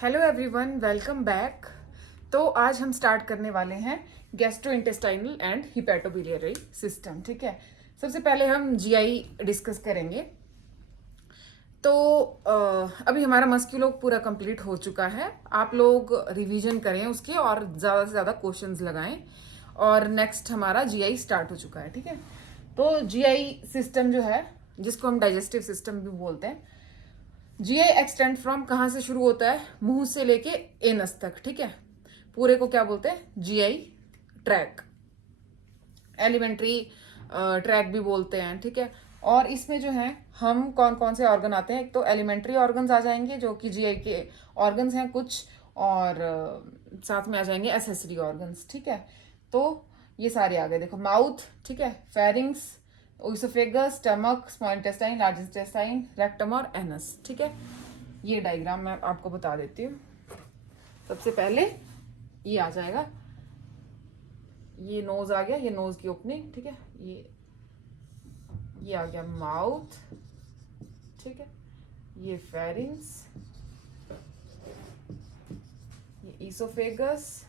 Hello everyone, welcome back. तो आज हम स्टार्ट करने वाले हैं गैस्ट्रोइंटेस्टाइनल एंड हिपैटोबिलियरी सिस्टम। ठीक है, सबसे पहले हम जीआई डिस्कस करेंगे। तो अभी हमारा मस्क्यूलो पूरा कंप्लीट हो चुका है। आप लोग रिवीजन करें उसके और ज़्यादा से ज़्यादा क्वेश्चंस लगाएं। और नेक्स्ट हमारा जीआई स्टार्ट हो चुका है। ठीक है, तो जीआई सिस्टम जो है, जिसको हम डाइजेस्टिव सिस्टम भी बोलते हैं, जीआई एक्सटेंड फ्रॉम कहाँ से शुरू होता है? मुंह से लेके एनस तक। ठीक है, पूरे को क्या बोलते हैं? जीआई ट्रैक, एलिमेंट्री ट्रैक भी बोलते हैं। ठीक है, और इसमें जो है हम कौन कौन से ऑर्गन आते हैं? एक तो एलिमेंट्री ऑर्गन्स आ जाएंगे जो कि जीआई के ऑर्गन्स हैं कुछ, और साथ में आ जाएंगे एसेसरी ऑर्गन्स। ठीक है, तो ये सारे आ गए। देखो, माउथ, ठीक है, pharynx, oesophagus, stomach, small intestine, large intestine, rectum और एनस। ठीक है, ये डायग्राम मैं आपको बता देती हूँ। सबसे पहले ये आ जाएगा, ये नोज आ गया, ये नोज की ओपनिंग। ठीक है, ये आ गया माउथ। ठीक है, ये फेरिंग्स, ये ईसोफेगस,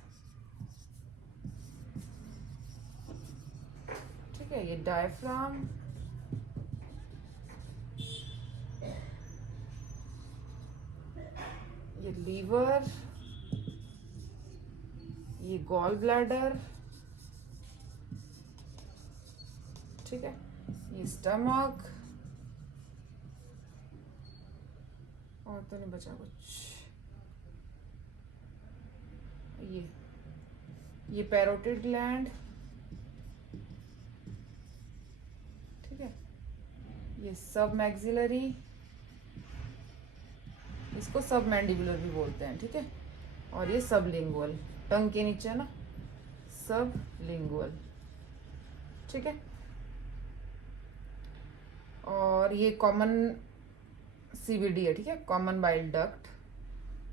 ठीक है, ये डायफ्राम, ये लीवर, ये गॉल ब्लैडर, ठीक है, ये स्टमक, और तो नहीं बचा कुछ, ये पैरोटिड ग्लैंड, ठीक है, ये सब मैक्सिलरी, इसको सब मैंडिबुलर भी बोलते हैं। ठीक है, और ये सब लिंगुअल, टंग के नीचे ना, सब लिंगुअल। ठीक है, और ये कॉमन सीबीडी है। ठीक है, कॉमन बाइल डक्ट,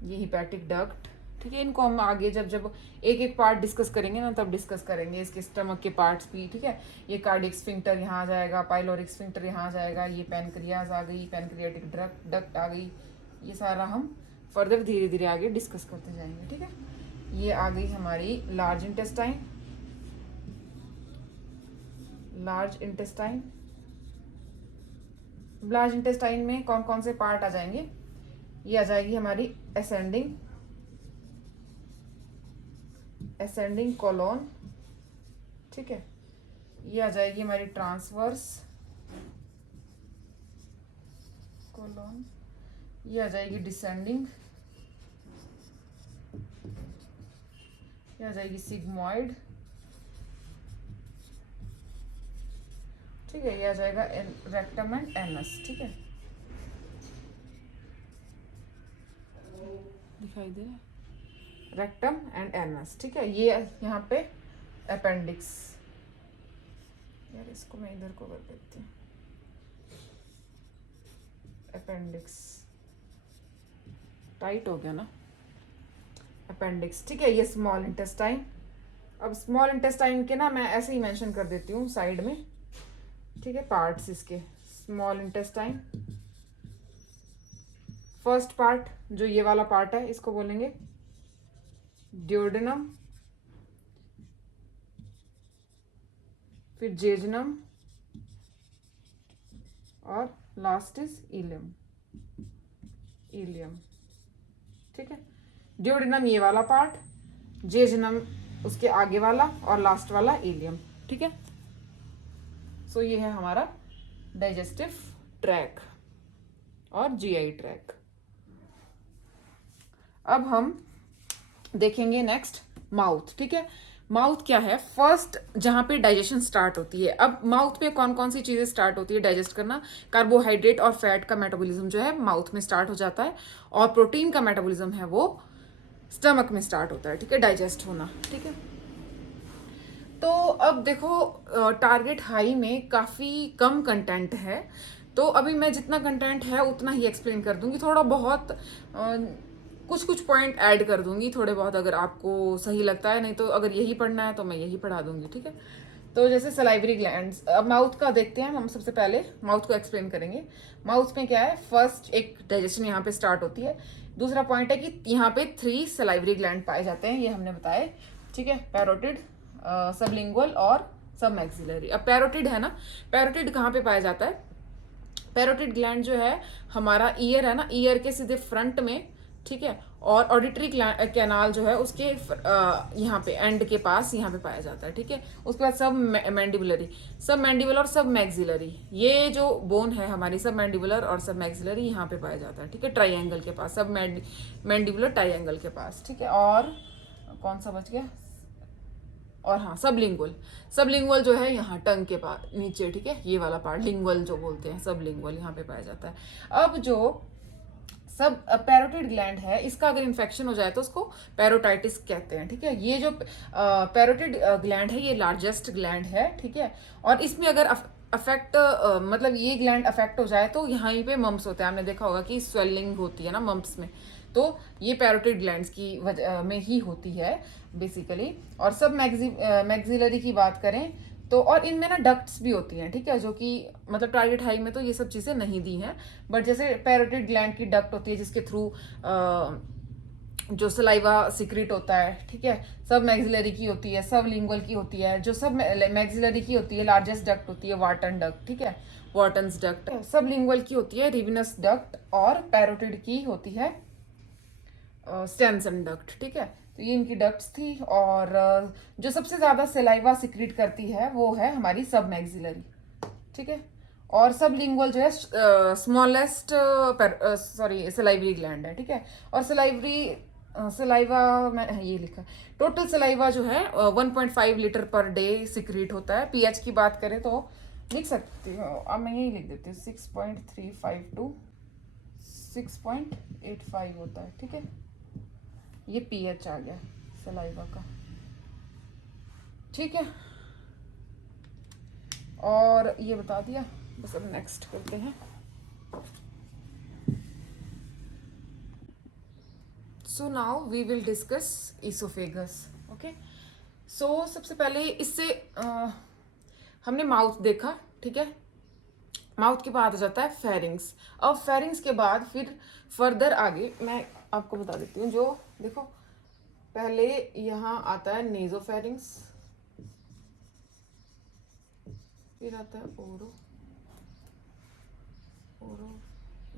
ये हिपैटिक डक्ट। ठीक है, इनको हम आगे जब जब एक एक पार्ट डिस्कस करेंगे ना, तब डिस्कस करेंगे इसके स्टमक के पार्ट्स भी। ठीक है, ये कार्डियक स्फिंक्टर यहाँ आ जाएगा, पाइलोरिक स्फिंक्टर यहाँ आ जाएगा, ये पैनक्रियाज आ गई, पैनक्रियाटिक डक्ट आ गई। ये सारा हम फर्दर धीरे धीरे आगे डिस्कस करते जाएंगे। ठीक है, ये आ गई हमारी large intestine. Large intestine, large intestine में कौन कौन से पार्ट आ जाएंगे? ये आ जाएगी हमारी असेंडिंग कोलोन। ठीक है, ये आ जाएगी हमारी ट्रांसवर्स कोलोन, ये आ जाएगी डिसेंडिंग, ये आ जाएगी सिग्मोइड। ठीक है, ये आ जाएगा रेक्टम एंड एनस। ठीक है, दिखाई दे रहा है, रेक्टम एंड एनस। ठीक है, ये यहाँ पे अपेंडिक्स, यार इसको मैं इधर को कर देती हूँ, अपेंडिक्स टाइट हो गया ना, अपेंडिक्स। ठीक है, ये स्मॉल इंटेस्टाइन। अब स्मॉल इंटेस्टाइन के ना मैं ऐसे ही मेंशन कर देती हूँ साइड में। ठीक है, पार्ट्स इसके, स्मॉल इंटेस्टाइन, फर्स्ट पार्ट जो ये वाला पार्ट है इसको बोलेंगे ड्यूडेनम, फिर जेजनम, और लास्ट इज इलियम। ठीक है, ड्यूडेनम ये वाला पार्ट, जेजनम उसके आगे वाला, और लास्ट वाला इलियम। ठीक है, सो ये है हमारा डाइजेस्टिव ट्रैक और जीआई ट्रैक। अब हम देखेंगे नेक्स्ट माउथ। ठीक है, माउथ क्या है? फर्स्ट जहां पे डाइजेशन स्टार्ट होती है। अब माउथ पे कौन कौन सी चीजें स्टार्ट होती है डाइजेस्ट करना? कार्बोहाइड्रेट और फैट का मेटाबॉलिज्म जो है माउथ में स्टार्ट हो जाता है, और प्रोटीन का मेटाबॉलिज्म है वो स्टमक में स्टार्ट होता है। ठीक है, डाइजेस्ट होना। ठीक है, तो अब देखो, टारगेट हाई में काफी कम कंटेंट है, तो अभी मैं जितना कंटेंट है उतना ही एक्सप्लेन कर दूंगी। थोड़ा बहुत कुछ कुछ पॉइंट ऐड कर दूंगी, थोड़े बहुत, अगर आपको सही लगता है। नहीं तो अगर यही पढ़ना है तो मैं यही पढ़ा दूंगी। ठीक है, तो जैसे सलाइवरी ग्लैंड्स, अब माउथ का देखते हैं हम। सबसे पहले माउथ को एक्सप्लेन करेंगे। माउथ में क्या है, फर्स्ट एक डाइजेशन यहाँ पे स्टार्ट होती है। दूसरा पॉइंट है कि यहाँ पे 3 सलाइवरी ग्लैंड पाए जाते हैं, ये हमने बताए, ठीक है। पैरोटिड, सबलिंगुअल और सब मैक्सिलरी। अब पैरोटिड है ना, पैरोटिड कहाँ पे पाया जाता है? पैरोटिड ग्लैंड जो है हमारा ईयर है ना, ईयर के सीधे फ्रंट में, ठीक है। और ऑडिटरी कैनाल जो है उसके यहाँ पे एंड के पास यहाँ पे पाया जाता है, ठीक है। उसके बाद सब मैंडिबुलरी, सब मैंडिबुलर और सब मैक्सिलरी, ये जो बोन है हमारी सब मैंडिबुलर और सब मैक्सिलरी यहाँ पे पाया जाता है, ठीक है। ट्राइंगल के पास, सब मैंडिबुलर ट्राइंगल के पास, ठीक है। और कौन सा बच गया? और हाँ, सबलिंगुअल, सबलिंगुअल जो है यहाँ टंग के पास नीचे, ठीक है। ये वाला पार्ट लिंगुअल जो बोलते हैं, सबलिंगुअल यहाँ पे पाया जाता है। अब जो सब पैरोटिड ग्लैंड है, इसका अगर इन्फेक्शन हो जाए तो उसको पैरोटाइटिस कहते हैं, ठीक है। ये जो पैरोटिड ग्लैंड है ये लार्जेस्ट ग्लैंड है, ठीक है। और इसमें अगर अफेक्ट मतलब ये ग्लैंड अफेक्ट हो जाए तो यहाँ पे मम्प्स होते हैं। आपने देखा होगा कि स्वेलिंग होती है ना मम्प्स में, तो ये पैरोटिड ग्लैंड्स की वजह में ही होती है बेसिकली। और सब मैक्सिलरी की बात करें तो, और इनमें ना डक्ट्स भी होती हैं, ठीक है, जो कि मतलब टारगेट हाई में तो ये सब चीज़ें नहीं दी हैं, बट जैसे पैरोटिड ग्लैंड की डक्ट होती है जिसके थ्रू जो सलाइवा सिक्रीट होता है, ठीक है। सब मैक्सिलरी की होती है, सब लिंगुअल की होती है। जो सब मैक्सिलरी की होती है लार्जेस्ट डक्ट होती है वार्टन डक्ट, ठीक है, वार्टन्स डक्ट। सब लिंगुअल की होती है रिविनस डक्ट, और पैरोटिड की होती है स्टेनसन डक्ट, ठीक है। तो ये इनकी डक्ट्स थी। और जो सबसे ज़्यादा सलाइवा सिक्रीट करती है वो है हमारी सब मैक्सिलरी, ठीक है। और सब लिंगुअल जो है स्मॉलेस्ट सलाइवरी ग्लैंड है, ठीक है। और सलाइवा में ये लिखा, टोटल सलाइवा जो है 1.5 लीटर पर डे सिक्रीट होता है। पीएच की बात करें तो लिख सकती हूँ, अब मैं यही लिख देती हूँ, 6.35 to 6.85 होता है, ठीक है। ये पीएच आ गया सलाइवा का, ठीक है। और ये बता दिया, बस अब नेक्स्ट करते हैं। So now we will discuss oesophagus, okay. So सबसे पहले इससे हमने माउथ देखा, ठीक है। माउथ के बाद आ जाता है फेरिंग्स। अब फेरिंग्स के बाद फिर फर्दर आगे मैं आपको बता देती हूँ। जो देखो, पहले यहाँ आता है नेजोफेरिंग्स, फिर आता है ओरो।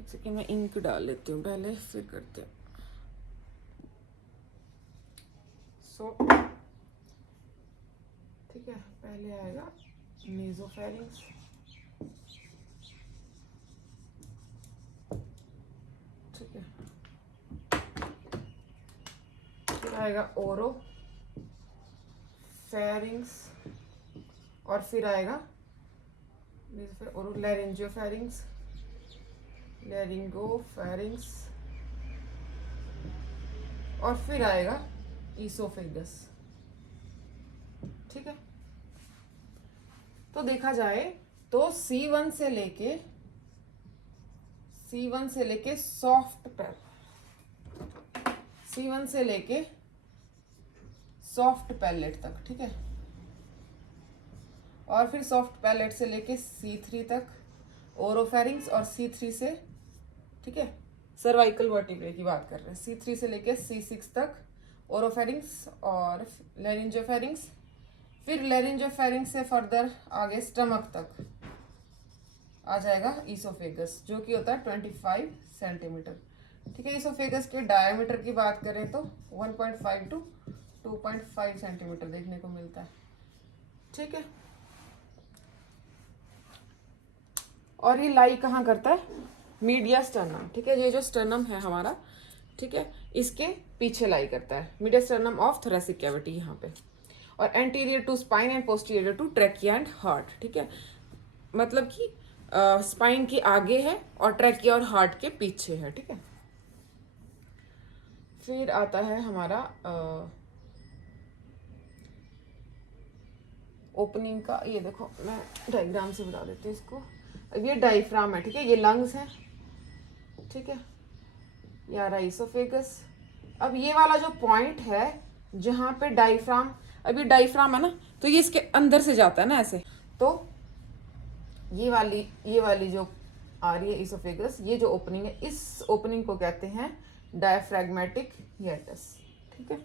एक सेकेंड, मैं इंक डाल लेती हूँ पहले, फिर करते हैं। सो ठीक है, पहले आएगा नेजोफेरिंग्स, ठीक है। फिर आएगा ओरो फेरिंग्स, और फिर आएगा ओरो लैरिंजियोफेरिंग्स, लैरिंगोफेरिंग्स, और फिर आएगा ईसोफेगस, ठीक है। तो देखा जाए तो C1 से लेके सॉफ्ट पैल, C1 से लेके सॉफ्ट पैलेट तक, ठीक है। और फिर सॉफ्ट पैलेट से लेके C3 तक ओरोफेरिंग्स, और C3 से, ठीक है, सर्वाइकल वर्टिब्रे की बात कर रहे हैं, C3 से लेके C6 तक ओरोफेरिंग्स और लैरिंजियोफेरिंग्स। फिर लैरिंजियोफेरिंग्स से फर्दर आगे स्टमक तक आ जाएगा ईसोफेगस, जो कि होता है 25 सेंटीमीटर, ठीक है। ईसोफेगस के डायमीटर की बात करें तो 1.5 to 2.5 सेंटीमीटर देखने को मिलता है, ठीक है। और ये लाई कहाँ करता है? मीडिया स्टर्नम, ठीक है। ये जो स्टर्नम है हमारा, ठीक है, इसके पीछे लाई करता है, mediastinum of thoracic cavity यहाँ पे। और anterior to spine and posterior to trachea and heart, ठीक है। मतलब कि स्पाइन के आगे है और ट्रैकिया और हार्ट के पीछे है, ठीक है। फिर आता है हमारा ओपनिंग का, ये देखो मैं डायग्राम से बता देती हूँ इसको। ये डायफ्राम है, ठीक है, ये लंग्स है, ठीक है, या ईसोफेगस। अब ये वाला जो पॉइंट है जहाँ पे डायफ्राम अभी डायफ्राम है ना, तो ये इसके अंदर से जाता है ना ऐसे, तो ये वाली जो आ रही है इसोफेगस, ये जो ओपनिंग है, इस ओपनिंग को कहते हैं डायफ्रैग्मेटिक हिएटस, ठीक है।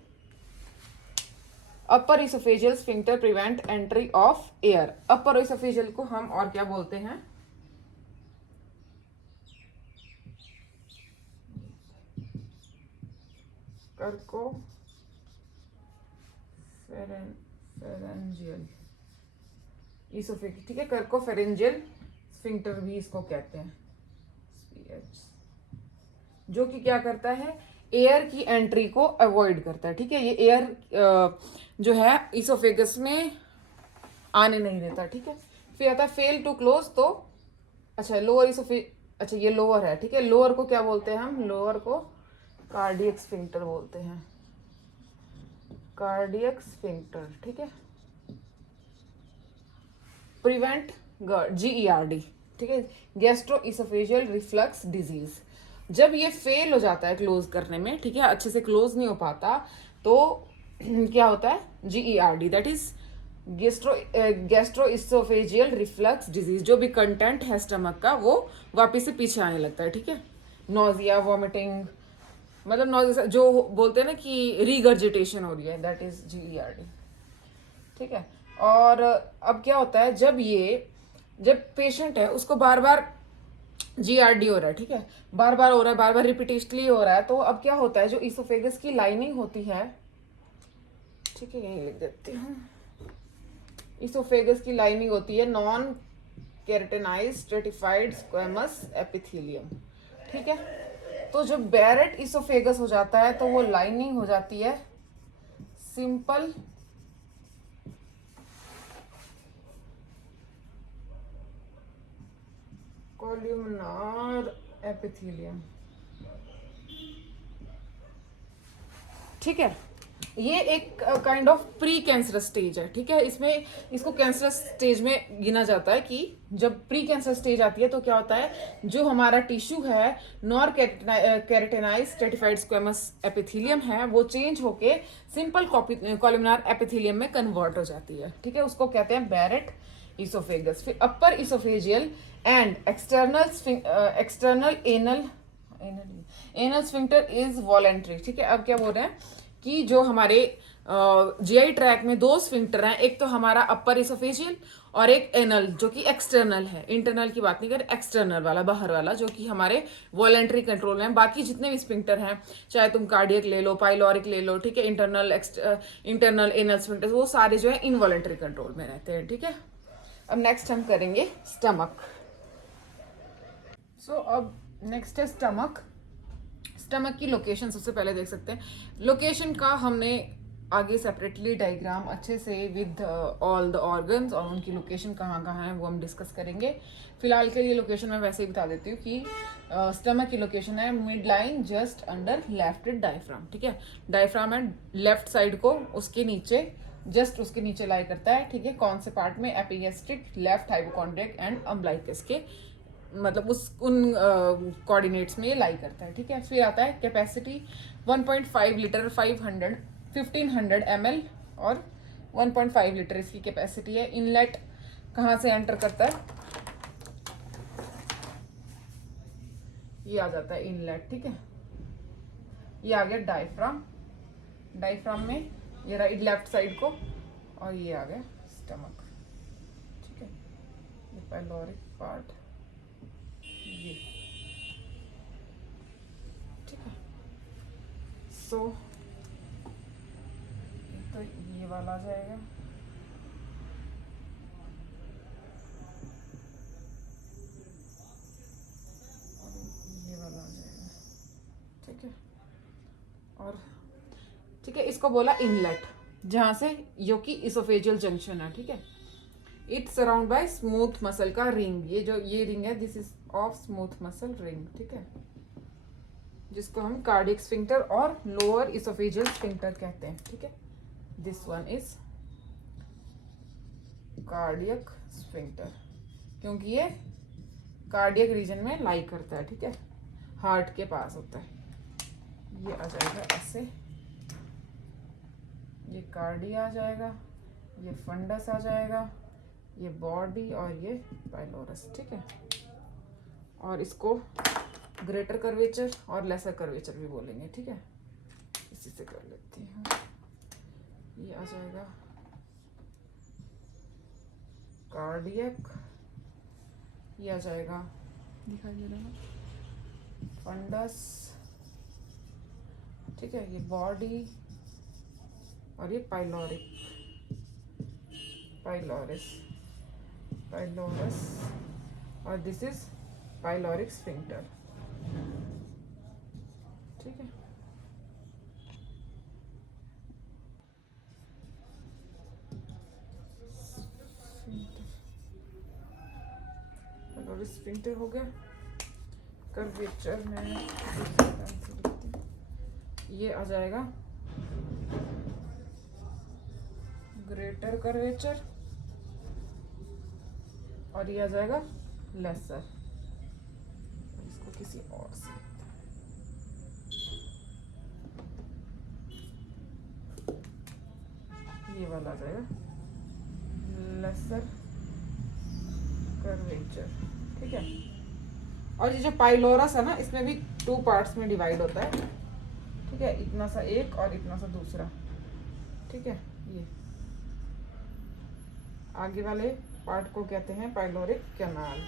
Upper oesophageal sphincter prevent entry of air. Upper oesophageal को हम और क्या बोलते हैं? कर्को फेरेंजियल इसोफेग, ठीक है। कर्को फेरेंजियल स्फिंक्टर भी इसको कहते हैं, जो कि क्या करता है, एयर की एंट्री को अवॉइड करता है, ठीक है। ये एयर जो है इसोफेगस में आने नहीं देता, ठीक है। फिर आता है फेल टू क्लोज, तो अच्छा लोअर अच्छा ये लोअर है, ठीक है। लोअर को क्या बोलते हैं हम? लोअर को कार्डियक स्फिंक्टर बोलते हैं, कार्डियक स्फिंक्टर, ठीक है। प्रिवेंट GERD, ठीक है, गैस्ट्रो इसोफेजियल रिफ्लक्स डिजीज। जब ये फेल हो जाता है क्लोज करने में, ठीक है, अच्छे से क्लोज नहीं हो पाता, तो क्या होता है? GERD, that is gastro oesophageal reflux disease. जो भी कंटेंट है स्टमक का वो वापिस से पीछे आने लगता है, ठीक है। नोजिया, वॉमिटिंग, मतलब नोजिया जो बोलते हैं ना कि रीगर्जिटेशन हो रही है, दैट इज GERD, ठीक है। और अब क्या होता है, जब पेशेंट है उसको बार बार GERD हो रहा है, ठीक है, बार बार हो रहा है, बार बार रिपीटेडली हो रहा है, तो अब क्या होता है, जो इसोफेगस की लाइनिंग होती है, ठीक है, यही लिख देती हूँ। इसोफेगस की लाइनिंग होती है non keratinized stratified squamous epithelium, ठीक है। तो जब बैरेट इसोफेगस हो जाता है तो वो लाइनिंग हो जाती है सिंपल कॉल्यूमनार एपिथेलियम, ठीक है। ये एक kind of pre cancerous stage है, ठीक है। इसमें इसको कैंसरस स्टेज में गिना जाता है कि जब प्री कैंसर स्टेज आती है तो क्या होता है, जो हमारा टिश्यू है non keratinized stratified squamous epithelium है, वो चेंज होके सिंपल कॉलमनार एपिथेलियम में कन्वर्ट हो जाती है, ठीक है। उसको कहते हैं बैरेट इसोफेगस। फिर upper oesophageal and external anal sphincter is voluntary, ठीक है। अब क्या बोल रहे हैं कि जो हमारे GI ट्रैक में दो स्फिंक्टर हैं, एक तो हमारा अपर इसोफेजियल और एक एनल जो कि एक्सटर्नल है। इंटरनल की बात नहीं कर, एक्सटर्नल वाला, बाहर वाला, जो कि हमारे वॉलेंट्री कंट्रोल में। बाकी जितने भी स्फिंक्टर हैं, चाहे तुम कार्डियक ले लो, पाइलोरिक ले लो, ठीक है, इंटरनल एनल स्फिंक्टर, वो सारे जो है इनवॉलेंट्री कंट्रोल में रहते हैं, ठीक है। अब नेक्स्ट हम करेंगे स्टमक। सो अब नेक्स्ट है स्टमक। स्टमक की लोकेशन सबसे पहले देख सकते हैं। लोकेशन का हमने आगे सेपरेटली डायग्राम अच्छे से विद ऑल द ऑर्गन्स और उनकी लोकेशन कहाँ कहाँ है वो हम डिस्कस करेंगे। फिलहाल के लिए लोकेशन मैं वैसे ही बता देती हूँ कि स्टमक की लोकेशन है mid line just under left diaphragm, ठीक है। डायफ्राम है लेफ्ट साइड को, उसके नीचे, जस्ट उसके नीचे लाई करता है, ठीक है। कौन से पार्ट में? Epigastric, left hypochondriac and umbilicus के, मतलब उन कोऑर्डिनेट्स में ये लाई करता है, ठीक है। फिर आता है कैपेसिटी 1.5 लीटर, 1500 ml और 1.5 लीटर इसकी कैपेसिटी है। इनलेट कहाँ से एंटर करता है? ये आ जाता है इनलेट, ठीक है। ये आ गया डायफ्राम, डायफ्राम में ये राइट लेफ्ट साइड को, और ये आ गया स्टमक, ठीक है। ये पाइलोरिक पार्ट, ये, ठीक है। सो तो ये वाला आ जाएगा, ये वाला आ जाएगा, ठीक है। और ठीक है, इसको बोला इनलेट, जहां से जो कि इसोफेजियल जंक्शन है, ठीक है। It's surround bye smooth muscle का रिंग, ये रिंग है, this is of smooth muscle ring, ठीक है, जिसको हम कार्डियक स्फिंक्टर और लोअर इसोफेजियल स्फिंक्टर कहते हैं, ठीक है। This one is cardiac sphincter, क्योंकि ये कार्डियक रीजन में लाई करता है, ठीक है, हार्ट के पास होता है। ये आ जाएगा ऐसे, ये कार्डी आ जाएगा, ये फंडस आ जाएगा, ये बॉडी और ये पाइलोरस, ठीक है। और इसको ग्रेटर कर्वेचर और लेसर कर्वेचर भी बोलेंगे, ठीक है। इसी से कर लेती हूँ। ये आ जाएगा कार्डियक, ये आ जाएगा, दिखाई दे रहा है, फंडस, ठीक है। ये बॉडी और ये पाइलोरिक, पाइलोरस, पाइलोरस, और दिस इज पाइलोरिक स्फिंक्टर, ठीक है। पाइलोरिक स्फिंक्टर हो गया। कर्वेचर में ये आ जाएगा ग्रेटर कर्वेचर और ये आ जाएगा लेसर। इसको किसी और से, ये वाला आ जाएगा लेसर कर्वेचर, ठीक है। और ये जो पाइलोरस है ना, इसमें भी 2 पार्ट्स में डिवाइड होता है, ठीक है। इतना सा एक और इतना सा दूसरा, ठीक है। ये आगे वाले पार्ट को कहते हैं पाइलोरिक कैनाल,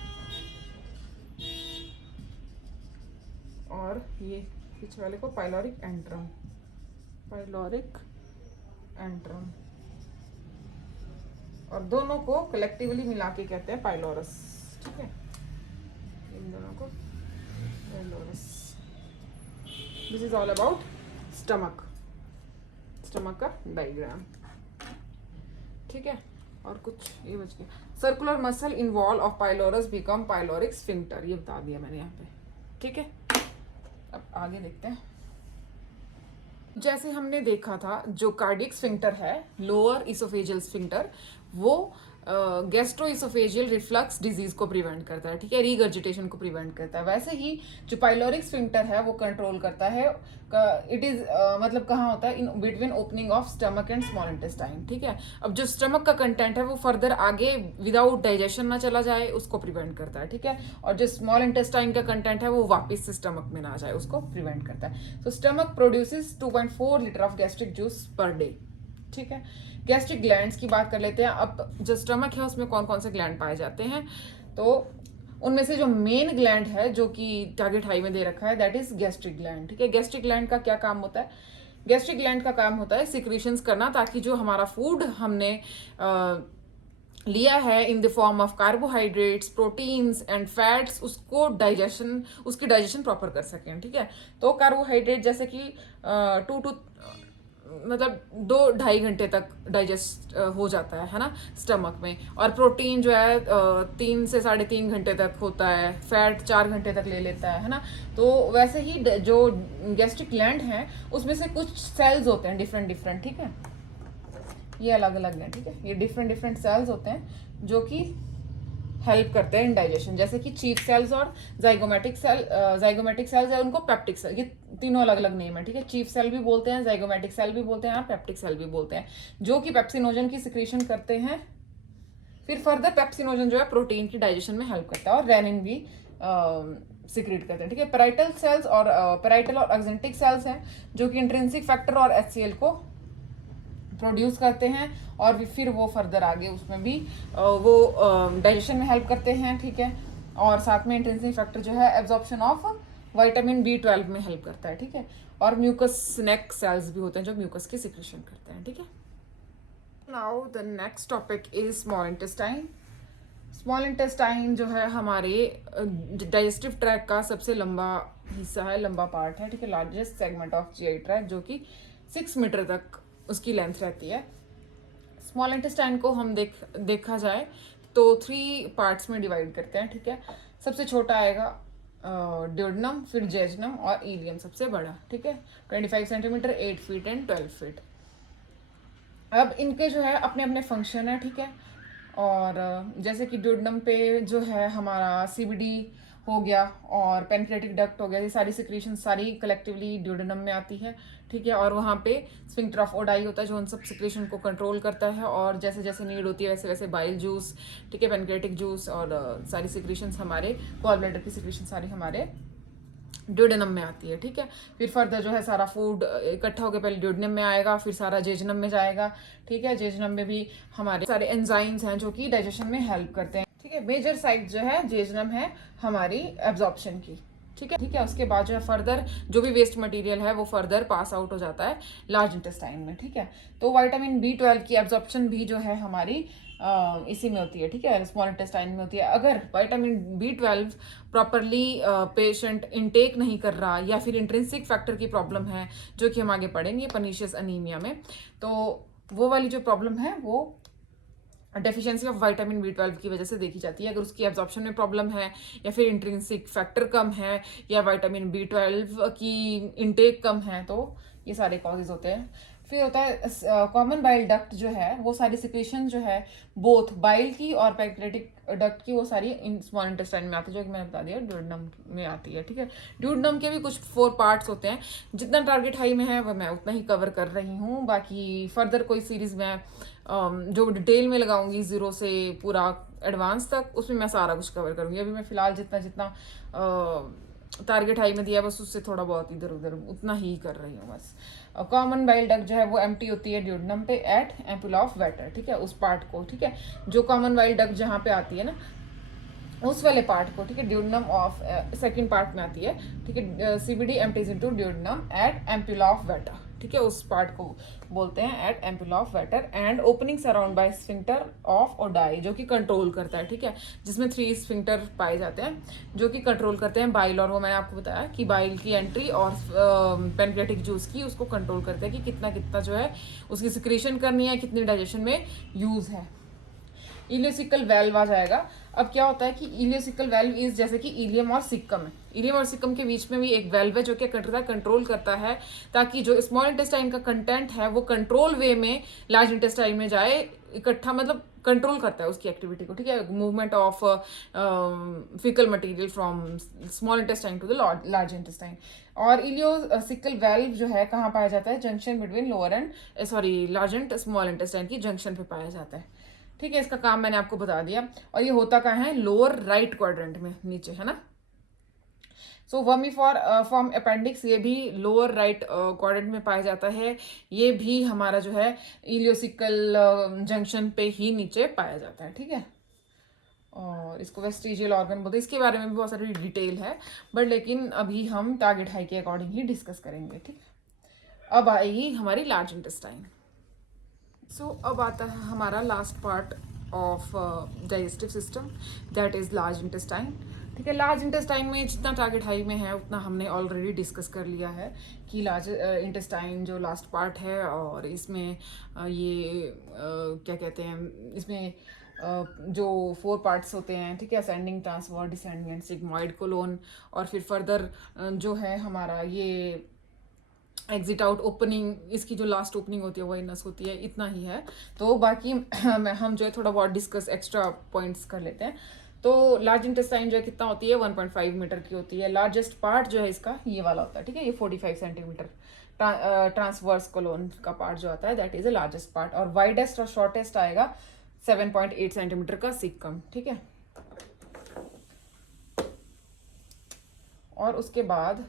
और ये पीछे वाले को पाइलोरिक एंट्रम, पाइलोरिक एंट्रम, और दोनों को कलेक्टिवली मिला के कहते हैं पाइलोरस, ठीक है। इन दोनों को pylorus. This is all about stomach, stomach का डायग्राम, ठीक है। और कुछ ये बच गया, circular muscle in wall of pylorus become pyloric sphincter, ये बता दिया मैंने यहाँ पे, ठीक है। अब आगे देखते हैं। जैसे हमने देखा था, जो कार्डियक स्फिंक्टर है, लोअर इसोफेजियल स्फिंक्टर, वो गैस्ट्रोइसोफेजियल रिफ्लक्स डिजीज को प्रिवेंट करता है, ठीक है, रीगर्जिटेशन को प्रिवेंट करता है। वैसे ही जो पाइलोरिक स्फिंक्टर है वो कंट्रोल करता है, इट इज मतलब कहाँ होता है, in between opening of stomach and small intestine, ठीक है। अब जो स्टमक का कंटेंट है वो फर्दर आगे विदाउट डाइजेशन ना चला जाए, उसको प्रिवेंट करता है, ठीक है। और जो स्मॉल इंटेस्टाइन का कंटेंट है वो वापस से स्टमक में ना जाए, उसको प्रिवेंट करता है। तो stomach produces 2.4 litre of gastric juice per day, ठीक है। गैस्ट्रिक ग्लैंड्स की बात कर लेते हैं। अब जो स्टमक है उसमें कौन कौन से ग्लैंड पाए जाते हैं, तो उनमें से जो मेन ग्लैंड है जो कि टारगेट हाई में दे रखा है, दैट इज गैस्ट्रिक ग्लैंड, ठीक है। गैस्ट्रिक ग्लैंड का क्या काम होता है? गैस्ट्रिक ग्लैंड का काम होता है सिक्रीशंस करना, ताकि जो हमारा फूड हमने लिया है in the form of carbohydrates, proteins and fats, उसको डाइजेशन, उसकी डाइजेशन प्रॉपर कर सकें, ठीक है। तो कार्बोहाइड्रेट जैसे कि 2-2.5 घंटे तक डाइजेस्ट हो जाता है ना स्टमक में, और प्रोटीन जो है 3 से 3.5 घंटे तक होता है, फैट 4 घंटे तक ले लेता है ना। तो वैसे ही जो गैस्ट्रिक ग्लैंड है उसमें से कुछ सेल्स होते हैं डिफरेंट डिफरेंट, ठीक है, ये अलग अलग हैं, ठीक है। ये डिफरेंट डिफरेंट सेल्स होते हैं जो कि हेल्प करते हैं इन डाइजेशन, जैसे कि चीफ सेल्स और जाइगोमेटिक सेल्स है, उनको पेप्टिक सेल, ये तीनों अलग अलग नेम है, ठीक है। चीफ सेल भी बोलते हैं, जाइगोमेटिक सेल भी बोलते हैं, और पेप्टिक सेल भी बोलते हैं, जो कि पेप्सिनोजन की सिक्रीशन करते हैं। फिर फर्दर पेप्सिनोजन जो है प्रोटीन की डाइजेशन में हेल्प करता है, और रेनिन भी सिक्रीट करते हैं, ठीक है। पैराइटल सेल्स और पैराइटल और एक्जेंटिक सेल्स हैं जो कि इंट्रिंसिक फैक्टर और HCl को प्रोड्यूस करते हैं, और फिर वो फर्दर आगे उसमें भी वो डाइजेशन में हेल्प करते हैं, ठीक है। और साथ में इंट्रिंसिक फैक्टर जो है एब्जॉर्प्शन ऑफ विटामिन B12 में हेल्प करता है, ठीक है। और म्यूकस नेक सेल्स भी होते हैं जो म्यूकस की सिक्रेशन करते हैं, ठीक है। Now the next topic is small intestine. Small intestine जो है हमारे डाइजेस्टिव ट्रैक का सबसे लंबा हिस्सा है, लंबा पार्ट है, ठीक है, largest segment of GI track, जो कि 6 मीटर तक उसकी लेंथ रहती है। स्मॉल इंटेस्टाइन को हम देखा जाए तो 3 पार्ट्स में डिवाइड करते हैं, ठीक है। सबसे छोटा आएगा ड्यूडेनम, फिर जेजनम और इलियम सबसे बड़ा, ठीक है, 25 सेंटीमीटर, 8 फीट एंड 12 फीट। अब इनके जो है अपने अपने फंक्शन है, ठीक है। और जैसे कि ड्यूडेनम पे जो है हमारा CBD हो गया और पेनक्रेटिक डक्ट हो गया, ये सारी सिक्रीशन सारी कलेक्टिवली ड्यूडेनम में आती है, ठीक है। और वहाँ पे स्फिंक्टर ऑफ ओडाई होता है जो उन सब सिक्रीशन को कंट्रोल करता है, और जैसे जैसे नीड होती है वैसे वैसे बाइल जूस, ठीक है, पेनक्रेटिक जूस और सारी सिक्रीशन हमारे गॉल ब्लैडर की सिक्रीशन सारी हमारे ड्यूडेनम में आती है, ठीक है। फिर फर्दर जो है सारा फूड इकट्ठा होकर पहले ड्यूडेनम में आएगा, फिर सारा जेजनम में जाएगा, ठीक है। जेजनम में भी हमारे सारे एंजाइम्स हैं जो कि डाइजेशन में हेल्प करते हैं, ठीक है। मेजर साइट जो है जेजनम है हमारी एब्जॉर्प्शन की, ठीक है, ठीक है। उसके बाद जो है फर्दर जो भी वेस्ट मटेरियल है वो फर्दर पास आउट हो जाता है लार्ज इंटेस्टाइन में, ठीक है। तो विटामिन B12 की एब्जॉर्प्शन भी जो है हमारी इसी में होती है, ठीक है, स्मॉल इंटेस्टाइन में होती है। अगर vitamin B12 properly patient intake नहीं कर रहा या फिर इंट्रिंसिक फैक्टर की प्रॉब्लम है जो कि हम आगे पढ़ेंगे पर्नीशियस अनीमिया में, तो वो वाली जो प्रॉब्लम है वो डेफिशिएंसी ऑफ विटामिन B12 की वजह से देखी जाती है। अगर उसकी एब्जॉर्प्शन में प्रॉब्लम है या फिर इंट्रिंसिक फैक्टर कम है या विटामिन B12 की इनटेक कम है, तो ये सारे कॉजेज होते हैं। फिर होता है कॉमन बाइल डक्ट जो है वो सारी सिक्रीशन जो है बोथ बाइल की और पैंक्रेटिक डक्ट की वो सारी स्मॉल इंटेस्टाइन में आती है, जो कि मैंने बता दिया ड्यूडेनम में आती है, ठीक है। ड्यूडेनम के भी कुछ 4 पार्ट्स होते हैं, जितना टारगेट हाई में है वह मैं उतना ही कवर कर रही हूँ। बाकी फर्दर कोई सीरीज में जो डिटेल में लगाऊंगी जीरो से पूरा एडवांस तक, उसमें मैं सारा कुछ कवर करूंगी। अभी मैं फिलहाल जितना जितना टारगेट हाई में दिया बस उससे थोड़ा बहुत इधर उधर उतना ही कर रही हूँ बस। कॉमन बाइल डक्ट जो है वो एम्प्टी होती है ड्यूडेनम पे एट एम्पुला ऑफ वेटर, ठीक है, उस पार्ट को, ठीक है, जो कॉमन बाइल डक्ट जहाँ पे आती है ना उस वाले पार्ट को, ठीक है, ड्यूडेनम ऑफ सेकंड पार्ट में आती है, ठीक है। CBD empties into duodenum at ampulla of Vater, ठीक है, उस पार्ट को बोलते हैं at ampulla of Vater and opening surround by sphincter of Oddi, जो कि कंट्रोल करता है, ठीक है, जिसमें 3 स्फिंक्टर पाए जाते हैं जो कि कंट्रोल करते हैं बाइल, और वो मैंने आपको बताया कि बाइल की एंट्री और पेनक्रेटिक जूस की उसको कंट्रोल करते हैं कि कितना कितना जो है उसकी सिक्रीशन करनी है, कितनी डाइजेशन में यूज है। इलियोसिकल वेल्व आ जाएगा। अब क्या होता है कि इलियोसिकल वेल्व इज जैसे कि इलियम और सिक्कम है, इलियम और सिक्कम के बीच में भी एक वेल्व है जो कि कंट्रोल करता है ताकि जो स्मॉल इंटेस्टाइन का कंटेंट है वो कंट्रोल वे में लार्ज इंटेस्टाइन में जाए इकट्ठा, मतलब कंट्रोल करता है उसकी एक्टिविटी को, ठीक है, movement of fecal material from small intestine to the large intestine. और इलियोसिकल वेल्व जो है कहाँ पाया जाता है, junction between lower and large and small intestine की जंक्शन पे पाया जाता है, ठीक है। इसका काम मैंने आपको बता दिया। और ये होता कहाँ है, लोअर राइट क्वाड्रेंट में नीचे, है ना। सो वर्मीफॉर्म अपेंडिक्स ये भी लोअर राइट क्वाड्रेंट में पाया जाता है, ये भी हमारा जो है इलियोसिकल जंक्शन पे ही नीचे पाया जाता है, ठीक है। और इसको वेस्टिजियल ऑर्गन बोलते हैं, इसके बारे में भी बहुत सारी डिटेल है बट लेकिन अभी हम टारगेट हाई के अकॉर्डिंग ही डिस्कस करेंगे, ठीक है। अब आएगी हमारी लार्ज इंटेस्टाइन। सो अब आता है हमारा last part of digestive system, that is large intestine, ठीक है। लार्ज इंटेस्टाइन में जितना टारगेट हाई में है उतना हमने ऑलरेडी डिस्कस कर लिया है कि लार्ज इंटेस्टाइन जो लास्ट पार्ट है, और इसमें ये क्या कहते हैं, इसमें जो 4 पार्ट्स होते हैं, ठीक है, ascending, transverse, descending, sigmoid, colon, और फिर फर्दर जो है हमारा ये एग्जिट आउट ओपनिंग, इसकी जो लास्ट ओपनिंग होती है वो इनस होती है, इतना ही है। तो बाकी हम जो है थोड़ा बहुत डिस्कस एक्स्ट्रा पॉइंट्स कर लेते हैं। तो लार्ज इंटेस्टाइन जो है कितना होती है, 1.5 मीटर की होती है। लार्जेस्ट पार्ट जो है इसका ये वाला होता है, ठीक है, ये 45 सेंटीमीटर। ट्रांसवर्स कोलोन का पार्ट जो आता है that is the largest part, और वाइडेस्ट और शॉर्टेस्ट आएगा 7.8 सेंटीमीटर का सिक्कम, ठीक है। और उसके बाद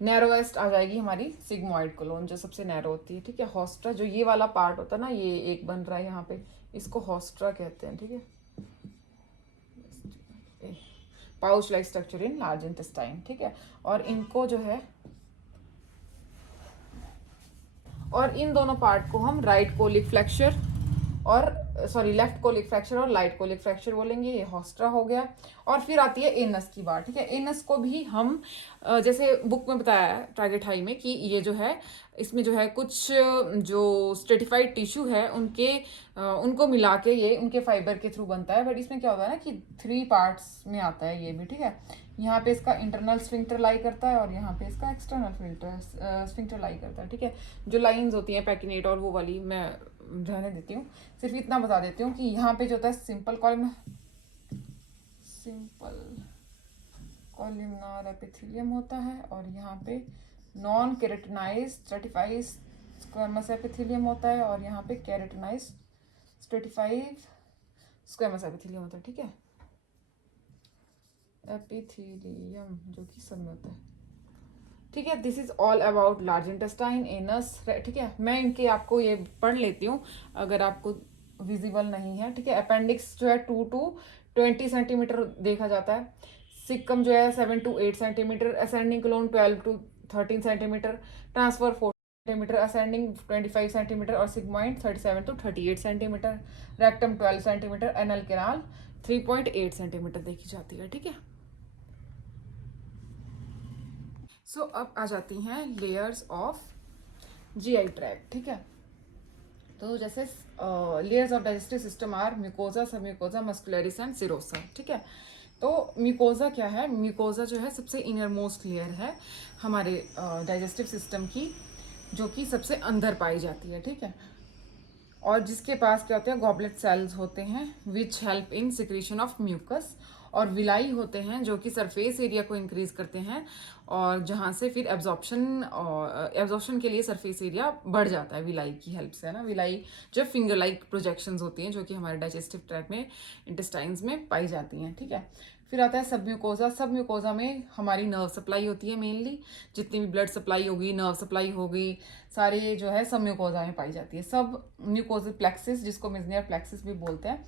नैरोएस्ट आ जाएगी हमारी सिग्मॉइड कोलोन, जो सबसे नैरो होती है, ठीक है। हॉस्ट्रा जो ये वाला पार्ट होता है ना, ये एक बन रहा है यहाँ पे, इसको हॉस्ट्रा कहते हैं, ठीक है। Pouch like structure in large intestine, ठीक है। और इनको जो है, और इन दोनों पार्ट को हम राइट कोलिक फ्लेक्चर और लेफ्ट कोलिक फ्रैक्चर और राइट कोलिक फ्रैक्चर बोलेंगे। ये हॉस्ट्रा हो गया। और फिर आती है एनस की बात, ठीक है। एनस को भी हम जैसे बुक में बताया है टारगेट हाई में कि ये जो है इसमें जो है कुछ जो स्ट्रेटिफाइड टिश्यू है उनको मिला के ये उनके फाइबर के थ्रू बनता है। बट इसमें क्या होता है ना कि 3 पार्ट्स में आता है ये भी, ठीक है। यहाँ पे इसका इंटरनल स्फिंक्टर लाई करता है और यहाँ पे इसका एक्सटर्नल स्फिंक्टर लाई करता है, ठीक है। जो लाइंस होती हैं पैकिनेट और वो वाली मैं रहने देती हूँ, सिर्फ इतना बता देती हूँ कि यहाँ पे जो होता है सिंपल कॉलमनार एपिथेलियम होता है, और यहाँ पे नॉन केराटिनाइज स्ट्रेटिफाइड स्क्वेमस एपिथेलियम होता है, और यहाँ पे केराटिनाइज स्ट्रेटिफाइड स्क्वेमस एपिथेलियम होता है। ठीक है, एपिथेलियम जो कि सब में होता है। ठीक है, this is all about large intestine, anus. ठीक है, मैं इनके आपको ये पढ़ लेती हूँ अगर आपको विजिबल नहीं है। ठीक है, अपेंडिक्स जो है 2 to 20 सेंटीमीटर देखा जाता है। सिक्कम जो है 7 to 8 centimetre, ascending colon 12 to 13 centimetre, transverse 4 centimetre, ascending 25 centimetre, और sigmoid 37 to 38 centimetre, rectum 12 centimetre, anal canal 3.8 centimetre देखी जाती है। ठीक है, सो अब आ जाती हैं लेयर्स ऑफ जीआई ट्रैक्ट। ठीक है, तो जैसे layers of digestive system are mucosa, submucosa, muscularis and serosa. ठीक है, तो म्यूकोजा क्या है? म्यूकोजा जो है सबसे इनर मोस्ट लेयर है हमारे डाइजेस्टिव सिस्टम की, जो कि सबसे अंदर पाई जाती है। ठीक है, और जिसके पास क्या होते हैं, गॉबलेट सेल्स होते हैं which help in secretion of mucus, और विलाई होते हैं जो कि सरफेस एरिया को इंक्रीज करते हैं, और जहाँ से फिर एब्जॉर्प्शन के लिए सरफेस एरिया बढ़ जाता है विलाई की हेल्प से, है ना। विलाई जो फिंगर लाइक प्रोजेक्शंस होती हैं जो कि हमारे डाइजेस्टिव ट्रैक्ट में, इंटेस्टाइन्स में पाई जाती हैं। ठीक है, फिर आता है सब म्यूकोजा। सब म्यूकोजा में हमारी नर्व सप्लाई होती है मेनली, जितनी भी ब्लड सप्लाई होगी, नर्व सप्लाई होगी, सारी जो है सब म्यूकोजा में पाई जाती है। सब म्यूकोजल प्लेक्सिस, जिसको मेजनियर प्लेक्सिस भी बोलते हैं,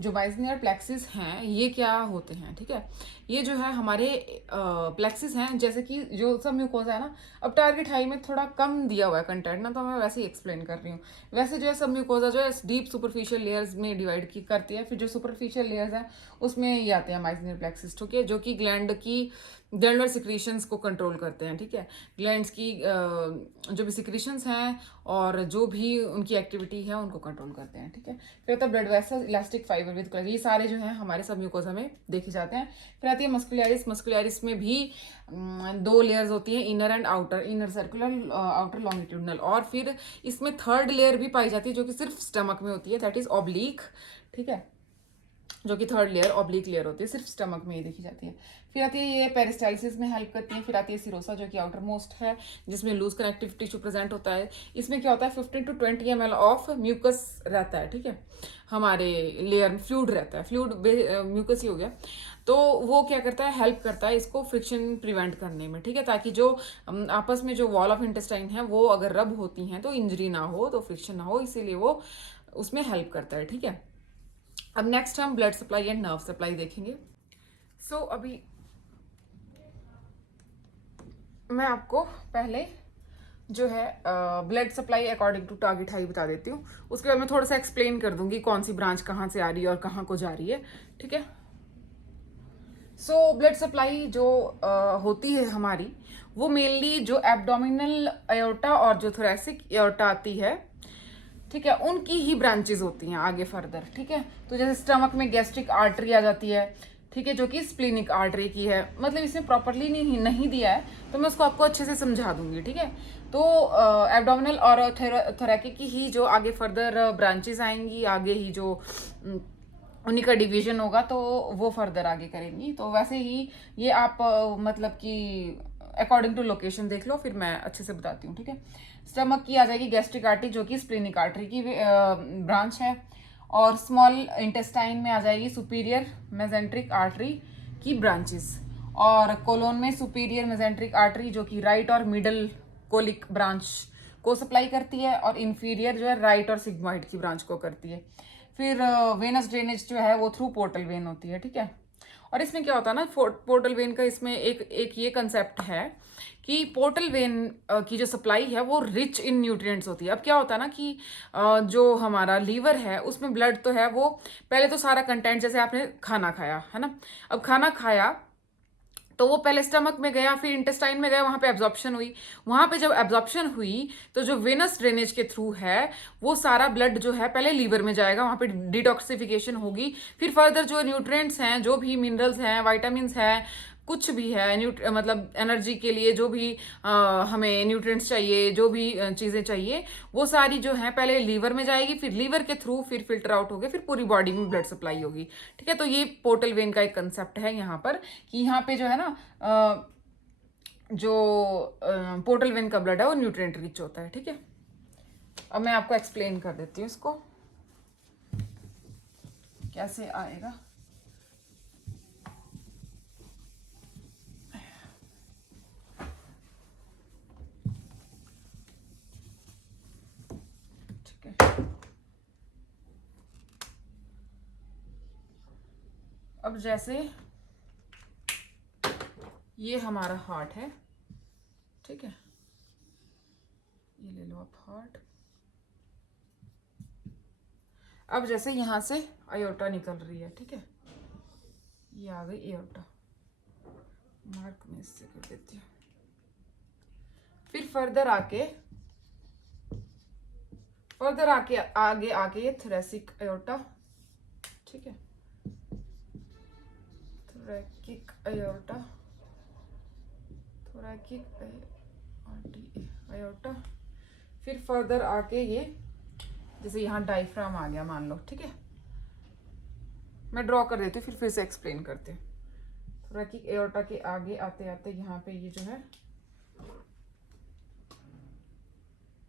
जो मेजनियर प्लेक्सिस हैं ये क्या होते हैं? ठीक है, ये जो है हमारे प्लेक्सिस हैं, जैसे कि जो सब म्यूकोजा है ना, अब टारगेट हाई में थोड़ा कम दिया हुआ है कंटेंट ना, तो मैं वैसे ही एक्सप्लेन कर रही हूँ। वैसे जो है सब म्यूकोजा जो है डीप सुपरफिशियल लेयर्स में डिवाइड की करती है, फिर जो सुपरफिशियल लेयर्स हैं उसमें ये आते हैं मेजनियर प्लेक्सिस। ठीक है, जो कि ग्लैंडुलर सिक्रीशंस को कंट्रोल करते हैं। ठीक है, ग्लैंड्स की जो भी सिक्रीशंस हैं और जो भी उनकी एक्टिविटी है उनको कंट्रोल करते हैं। ठीक है, फिर आता है blood vessel, elastic fibre with collagen, ये सारे जो हैं हमारे सब म्यूकोजा में देखे जाते हैं। फिर आती है मस्कुलरिस। मस्कुलरिस में भी 2 लेयर्स होती हैं, inner and outer, inner circular, outer longitudinal, और फिर इसमें थर्ड लेयर भी पाई जाती है जो कि सिर्फ स्टमक में होती है, दैट इज ऑब्लिक। ठीक है, जो कि थर्ड लेयर ऑब्लिक लेयर होती है, सिर्फ स्टमक में ही देखी जाती है। फिर आती है ये पेरिस्टाइसिस में हेल्प करती है। फिर आती है सिरोसा जो कि आउटर मोस्ट है, जिसमें लूज कनेक्टिव टिश्यू प्रेजेंट होता है। इसमें क्या होता है, 15 to 20 ml ऑफ म्यूकस रहता है। ठीक है, हमारे लेयर में फ्लूइड रहता है, फ्लूइड म्यूकस ही हो गया, तो वो क्या करता है, हेल्प करता है इसको फ्रिक्शन प्रिवेंट करने में। ठीक है, ताकि जो आपस में जो वॉल ऑफ इंटेस्टाइन है वो अगर रब होती हैं तो इंजरी ना हो, तो फ्रिक्शन ना हो, इसीलिए वो उसमें हेल्प करता है। ठीक है, अब नेक्स्ट हम blood supply and nerve supply देखेंगे। सो अभी मैं आपको पहले जो है blood supply according to target high बता देती हूँ, उसके बाद मैं थोड़ा सा एक्सप्लेन कर दूंगी कौन सी ब्रांच कहाँ से आ रही है और कहाँ को जा रही है। ठीक है, सो ब्लड सप्लाई जो होती है हमारी, वो मेनली जो एब्डोमिनल एयोर्टा और जो थोरेसिक एयोर्टा आती है, ठीक है, उनकी ही ब्रांचेस होती हैं आगे फर्दर। ठीक है, तो जैसे स्टमक में गैस्ट्रिक आर्टरी आ जाती है, ठीक है, जो कि स्प्लीनिक आर्टरी की है, मतलब इसमें प्रॉपरली नहीं दिया है, तो मैं उसको आपको अच्छे से समझा दूंगी। ठीक है, तो एब्डोमिनल और थोरैकिक की ही जो आगे फर्दर ब्रांचेस आएंगी, आगे ही जो उन्हीं का डिवीजन होगा, तो वो फर्दर आगे करेंगी। तो वैसे ही ये आप मतलब कि अकॉर्डिंग टू लोकेशन देख लो, फिर मैं अच्छे से बताती हूँ। ठीक है, स्टमक की आ जाएगी गैस्ट्रिक आर्टरी जो कि स्प्लीनिक आर्टरी की ब्रांच है, और स्मॉल इंटेस्टाइन में आ जाएगी सुपीरियर मेजेंट्रिक आर्टरी की ब्रांचेस, और कोलोन में सुपीरियर मेजेंट्रिक आर्टरी जो कि राइट और मिडल कोलिक ब्रांच को सप्लाई करती है, और इन्फीरियर जो है राइट और सिग्मॉइड की ब्रांच को करती है। फिर वेनस ड्रेनेज जो है वो थ्रू पोर्टल वेन होती है। ठीक है, और इसमें क्या होता है ना, पोर्टल वेन का इसमें एक ये कंसेप्ट है कि पोर्टल वेन की जो सप्लाई है वो रिच इन न्यूट्रिएंट्स होती है। अब क्या होता है ना कि जो हमारा लीवर है उसमें ब्लड तो है, वो पहले तो सारा कंटेंट, जैसे आपने खाना खाया है ना, अब खाना खाया तो वो पहले स्टमक में गया, फिर इंटेस्टाइन में गया, वहां पे एब्जॉर्प्शन हुई। वहां पे जब एब्जॉर्प्शन हुई तो जो वेनस ड्रेनेज के थ्रू है वो सारा ब्लड जो है पहले लीवर में जाएगा, वहां पे डिटॉक्सिफिकेशन होगी, फिर फर्दर जो न्यूट्रिएंट्स हैं, जो भी मिनरल्स हैं, वाइटामिन हैं, कुछ भी है मतलब एनर्जी के लिए जो भी हमें न्यूट्रिएंट्स चाहिए, जो भी चीज़ें चाहिए, वो सारी जो है पहले लीवर में जाएगी, फिर लीवर के थ्रू फिर फिल्टर आउट होगी, फिर पूरी बॉडी में ब्लड सप्लाई होगी। ठीक है, तो ये पोर्टल वेन का एक कंसेप्ट है यहाँ पर, कि यहाँ पे जो है ना जो पोर्टल वेन का ब्लड है वो न्यूट्रिएंट रिच होता है। ठीक है, अब मैं आपको एक्सप्लेन कर देती हूँ इसको कैसे आएगा। ठीक है, अब जैसे ये हमारा हार्ट है, ठीक है, ये ले लो आप हार्ट। अब जैसे यहाँ से आयोटा निकल रही है, ठीक है, ये आ गई एयोर्टा, मार्क में इससे कर देती हूँ। फिर फर्दर आके आगे आके ये थोरेसिक एयोर्टा, ठीक है, थोरैकिक एयोर्टा, थोरैकिक एयोर्टा। फिर फर्दर आके ये जैसे यहाँ डायफ्राम आ गया मान लो, ठीक है, मैं ड्रॉ कर देती हूँ फिर से एक्सप्लेन करते हैं। थोरैकिक एयोर्टा के आगे आते आते यहाँ पे ये जो है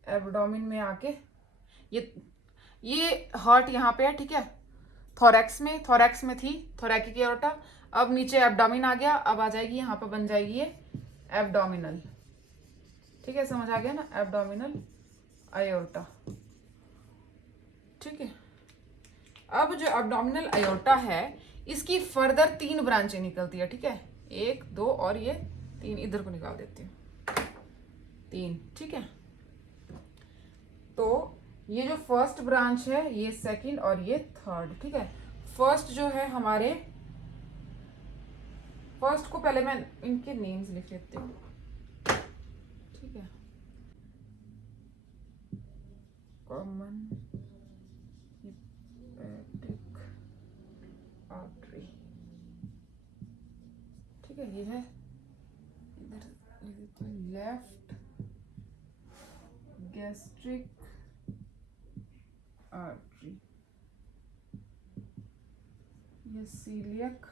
एब्डोमेन में आके ये हार्ट यहाँ पे है, ठीक है, थोरैक्स में थी थोरैकिक एयोर्टा, अब नीचे एब्डोमेन आ गया, अब आ जाएगी यहाँ पर बन जाएगी ये एब्डोमिनल। ठीक है, समझ आ गया ना, एब्डोमिनल एयोर्टा। ठीक है, अब जो एब्डोमिनल एयोर्टा है इसकी फर्दर 3 ब्रांचें निकलती है। ठीक है, 1 2 और ये 3, इधर को निकाल देती हूँ 3। ठीक है, तो ये जो फर्स्ट ब्रांच है ये सेकंड और ये थर्ड। ठीक है, फर्स्ट जो है हमारे, फर्स्ट को पहले मैं इनके नेम्स लिख लेती हूँ। ठीक है, कॉमन हेपेटिक आर्टरी। ठीक है, ये है इधर लेफ्ट गैस्ट्रिक आर्टरी, ये सीलियक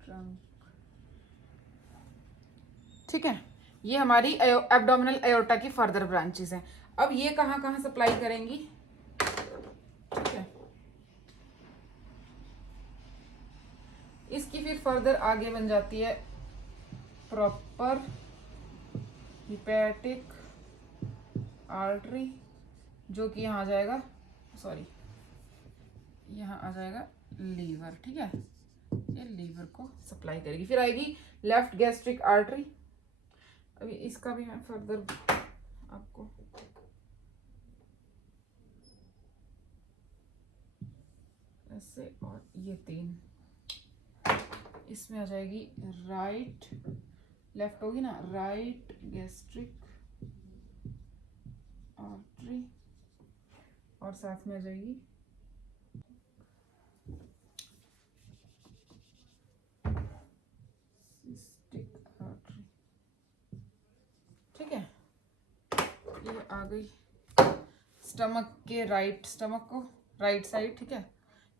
ट्रंक। ठीक है, ये हमारी एब्डोमिनल एयोर्टा की फर्दर ब्रांचेस हैं। अब ये कहाँ कहाँ सप्लाई करेंगी? ठीक है, इसकी फिर फर्दर आगे बन जाती है प्रॉपर हिपैटिक आर्टरी, जो कि यहाँ आ जाएगा, सॉरी यहाँ आ जाएगा लीवर। ठीक है, ये लीवर को सप्लाई करेगी। फिर आएगी लेफ्ट गैस्ट्रिक आर्टरी, अभी इसका भी मैं फर्दर आपको ऐसे, और ये 3 इसमें आ जाएगी राइट, लेफ्ट होगी ना, राइट गैस्ट्रिक आर्टरी, और साथ में आ जाएगी सिस्टिक आर्टरी। ठीक है, ये आ गई स्टमक के स्टमक को राइट साइड। ठीक है,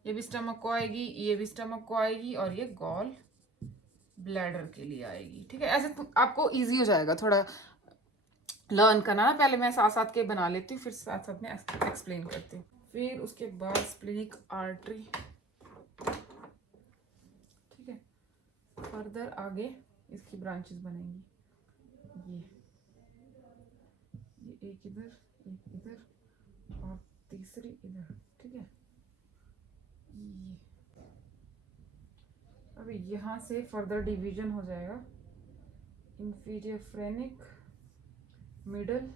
ये भी स्टमक को आएगी, ये भी स्टमक को आएगी, और ये गॉल ब्लैडर के लिए आएगी। ठीक है, ऐसे आपको इजी हो जाएगा थोड़ा लर्न करना ना, पहले मैं साथ साथ के बना लेती हूँ, फिर साथ साथ में एक्सप्लेन करती हूँ। फिर उसके बाद स्प्लेनिक आर्टरी। ठीक है, फर्दर आगे इसकी ब्रांचेस बनेंगी, ये एक इधर और तीसरी इधर। ठीक है, ये अभी यहाँ से फर्दर डिवीजन हो जाएगा इंफीरियर फ्रेनिक, मिडल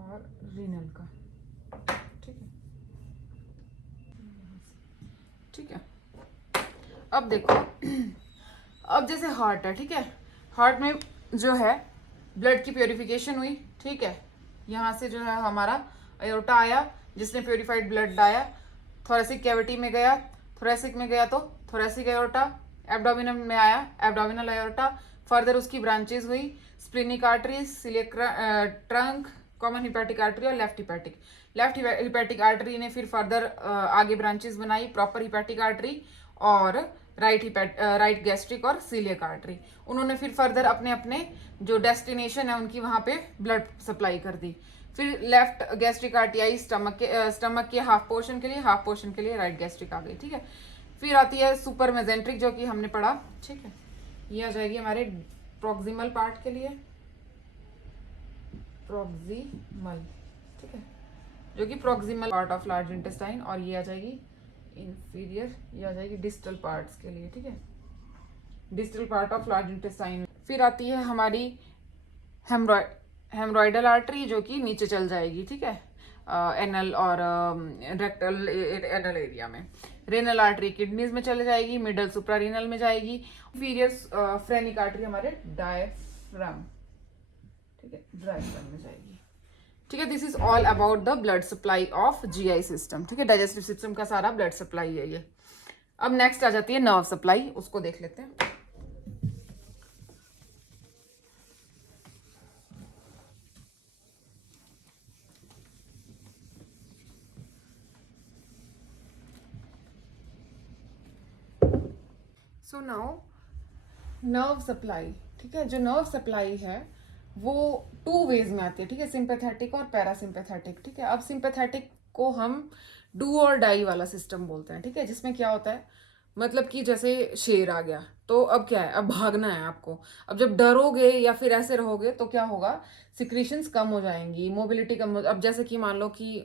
और रीनल का। ठीक है, ठीक है, अब देखो, अब जैसे हार्ट है, ठीक है, हार्ट में जो है ब्लड की प्योरिफिकेशन हुई। ठीक है, यहाँ से जो है हमारा एयोर्टा आया जिसने प्योरीफाइड ब्लड लाया, थोरेसिक कैविटी में गया, थोरेसिक में गया तो थोरेसिक एयोर्टा, एब्डोमिनल में आया, एब्डोमिनल एयोर्टा, फर्दर उसकी ब्रांचेस हुई splenic artery, coeliac trunk, common hepatic artery और लेफ्ट हिपैटिक आर्टरी ने फिर फर्दर आगे ब्रांचेस बनाई, प्रॉपर हिपैटिक आर्टरी और राइट गैस्ट्रिक और सीलियक आर्टरी। उन्होंने फिर फर्दर अपने अपने जो डेस्टिनेशन है उनकी वहां पे ब्लड सप्लाई कर दी। फिर लेफ्ट गैस्ट्रिक आर्टरी आई स्टमक के हाफ पोर्शन के लिए राइट गैस्ट्रिक आ गई, ठीक है। फिर आती है सुपर मेजेंट्रिक जो कि हमने पढ़ा, ठीक है। ये आ जाएगी हमारे प्रोक्सिमल पार्ट के लिए, प्रोक्सिमल, ठीक है, जो कि proximal part of large intestine, और ये आ जाएगी इंफीरियर, ये आ जाएगी डिस्टल पार्ट्स के लिए, ठीक है, distal part of large intestine. फिर आती है हमारी हेमरॉइडल आर्टरी जो कि नीचे चल जाएगी, ठीक है, एनल और रेक्टल एनल एरिया में। रेनल आर्टरी किडनीज में चले जाएगी, मिडल सुप्रारीनल में जाएगी। इंफीरियर फ्रेनिक आर्टरी हमारे डायफ्राम, ठीक है, डायफ्राम में जाएगी, ठीक है। This is all about the blood supply of GI system, ठीक है, डाइजेस्टिव सिस्टम का सारा ब्लड सप्लाई है ये। अब नेक्स्ट आ जाती है नर्व सप्लाई, उसको देख लेते हैं। सो नाउ नर्व सप्लाई, ठीक है, जो नर्व सप्लाई है वो 2 वेज में आती है, ठीक है, सिंपैथेटिक और पैरासिम्पैथेटिक, ठीक है। अब सिंपैथेटिक को हम डू और डाई वाला सिस्टम बोलते हैं, ठीक है, जिसमें क्या होता है, मतलब कि जैसे शेर आ गया तो अब क्या है, अब भागना है आपको। अब जब डरोगे या फिर ऐसे रहोगे तो क्या होगा, सिक्रीशंस कम हो जाएंगी, मोबिलिटी कम हो। अब जैसे कि मान लो कि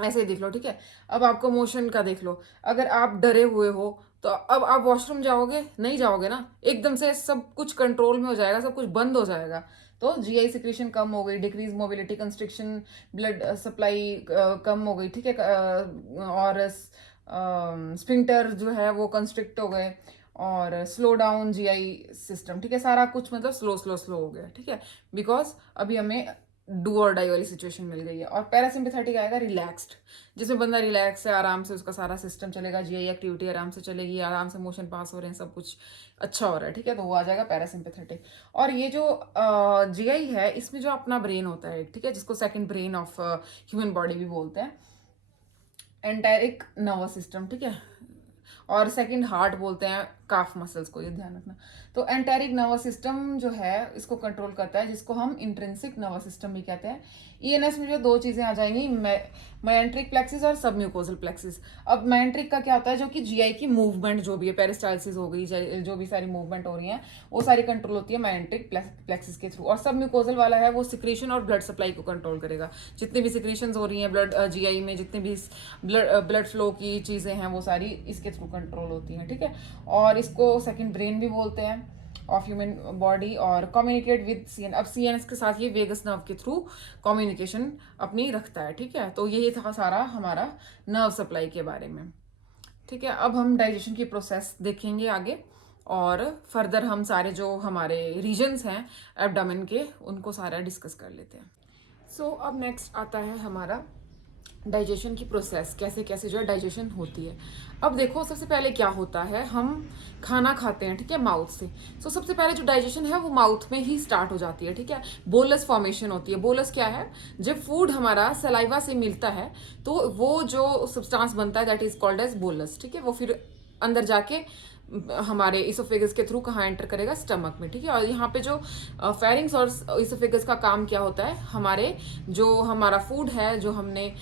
ऐसे ही देख लो, ठीक है, अब आपको मोशन का देख लो, अगर आप डरे हुए हो तो अब आप वॉशरूम जाओगे, नहीं जाओगे ना, एकदम से सब कुछ कंट्रोल में हो जाएगा, सब कुछ बंद हो जाएगा, तो जीआई सिक्रीशन कम हो गई, decrease mobility, constriction, blood supply कम हो गई, ठीक है, और स्फिंक्टर जो है वो कंस्ट्रिक्ट हो गए, और स्लो डाउन जीआई सिस्टम, ठीक है, सारा कुछ मतलब स्लो हो गया, ठीक है, बिकॉज अभी हमें डू और डाई वाली सिचुएशन मिल गई है। और पैरासिम्पैथेटिक आएगा रिलैक्स्ड, जिसमें बंदा रिलैक्स है, आराम से उसका सारा सिस्टम चलेगा, जीआई एक्टिविटी आराम से चलेगी, आराम से मोशन पास हो रहे हैं, सब कुछ अच्छा हो रहा है, ठीक है, तो वो आ जाएगा पैरासिम्पैथेटिक। और ये जो जीआई है इसमें जो अपना ब्रेन होता है, ठीक है, जिसको second brain of human body भी बोलते हैं, एंटायरिक नर्वस सिस्टम, ठीक है, और सेकंड हार्ट बोलते हैं काफ मसल्स को, ये ध्यान रखना। तो एंटेरिक नर्वस सिस्टम जो है इसको कंट्रोल करता है, जिसको हम इंट्रिंसिक नर्वस सिस्टम भी कहते हैं। ईएनएस में जो 2 चीजें आ जाएंगी, माइंट्रिक प्लेक्सिस और सबम्यूकोजल प्लेक्सिस। अब माइंट्रिक का क्या होता है, जो कि जीआई की मूवमेंट जो भी है, पेरिस्टालसिस हो गई, जो भी सारी मूवमेंट हो रही है वो सारी कंट्रोल होती है माइंट्रिक प्लेक्सिस के थ्रू। और सबम्यूकोजल वाला है वो सिक्रेशन और ब्लड सप्लाई को कंट्रोल करेगा, जितनी भी सिक्रेशन हो रही है ब्लड जीआई में, जितनी भी ब्लड फ्लो की चीजें हैं वो सारी इसके थ्रू कंट्रोल होती हैं, ठीक है। और इसको सेकंड ब्रेन भी बोलते हैं ऑफ ह्यूमन बॉडी, और कम्युनिकेट विद सीएन। अब सीएनएस के साथ ये वेगस नर्व के थ्रू कम्युनिकेशन अपनी रखता है, ठीक है। तो यही था सारा हमारा नर्व सप्लाई के बारे में, ठीक है। अब हम डाइजेशन की प्रोसेस देखेंगे आगे, और फर्दर हम सारे जो हमारे रीजन्स हैं एब्डोमेन के उनको सारा डिस्कस कर लेते हैं। सो अब नेक्स्ट आता है हमारा डाइजेशन की प्रोसेस, कैसे कैसे जो है डाइजेशन होती है। अब देखो सबसे पहले क्या होता है, हम खाना खाते हैं, ठीक है, माउथ से। सो सबसे पहले जो डाइजेशन है वो माउथ में ही स्टार्ट हो जाती है, ठीक है। बोलस फॉर्मेशन होती है। बोलस क्या है, जब फूड हमारा सलाइवा से मिलता है तो वो जो सब्सटेंस बनता है that is called as bolus, ठीक है। वो फिर अंदर जाके हमारे इसोफेगस के थ्रू कहाँ एंटर करेगा, स्टमक में, ठीक है। और यहाँ पे जो फेरिंग्स और इसोफेगस का काम क्या होता है, हमारे जो हमारा फूड है जो हमने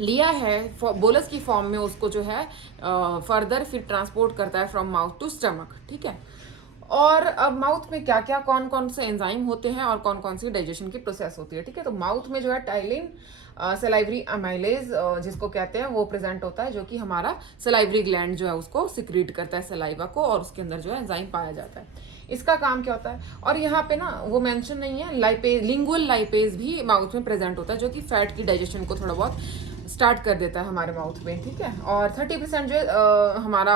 लिया है बोलस की फॉर्म में, उसको जो है फर्दर फिर ट्रांसपोर्ट करता है फ्रॉम माउथ टू स्टमक, ठीक है। और अब माउथ में क्या क्या कौन कौन से एंजाइम होते हैं और कौन कौन सी डाइजेशन की प्रोसेस होती है, ठीक है। तो माउथ में जो है टाइलिन सलाइवरी अमाइलेज जिसको कहते हैं वो प्रेजेंट होता है, जो कि हमारा सलाइवरी ग्लैंड जो है उसको सिक्रीट करता है सलाइवा को, और उसके अंदर जो है एंजाइम पाया जाता है। इसका काम क्या होता है, और यहाँ पे ना वो मेंशन नहीं है, लाइपेज, लिंगुअल लाइपेज भी माउथ में प्रेजेंट होता है, जो कि फैट की डाइजेशन को थोड़ा बहुत स्टार्ट कर देता है हमारे माउथ में, ठीक है। और 30% जो हमारा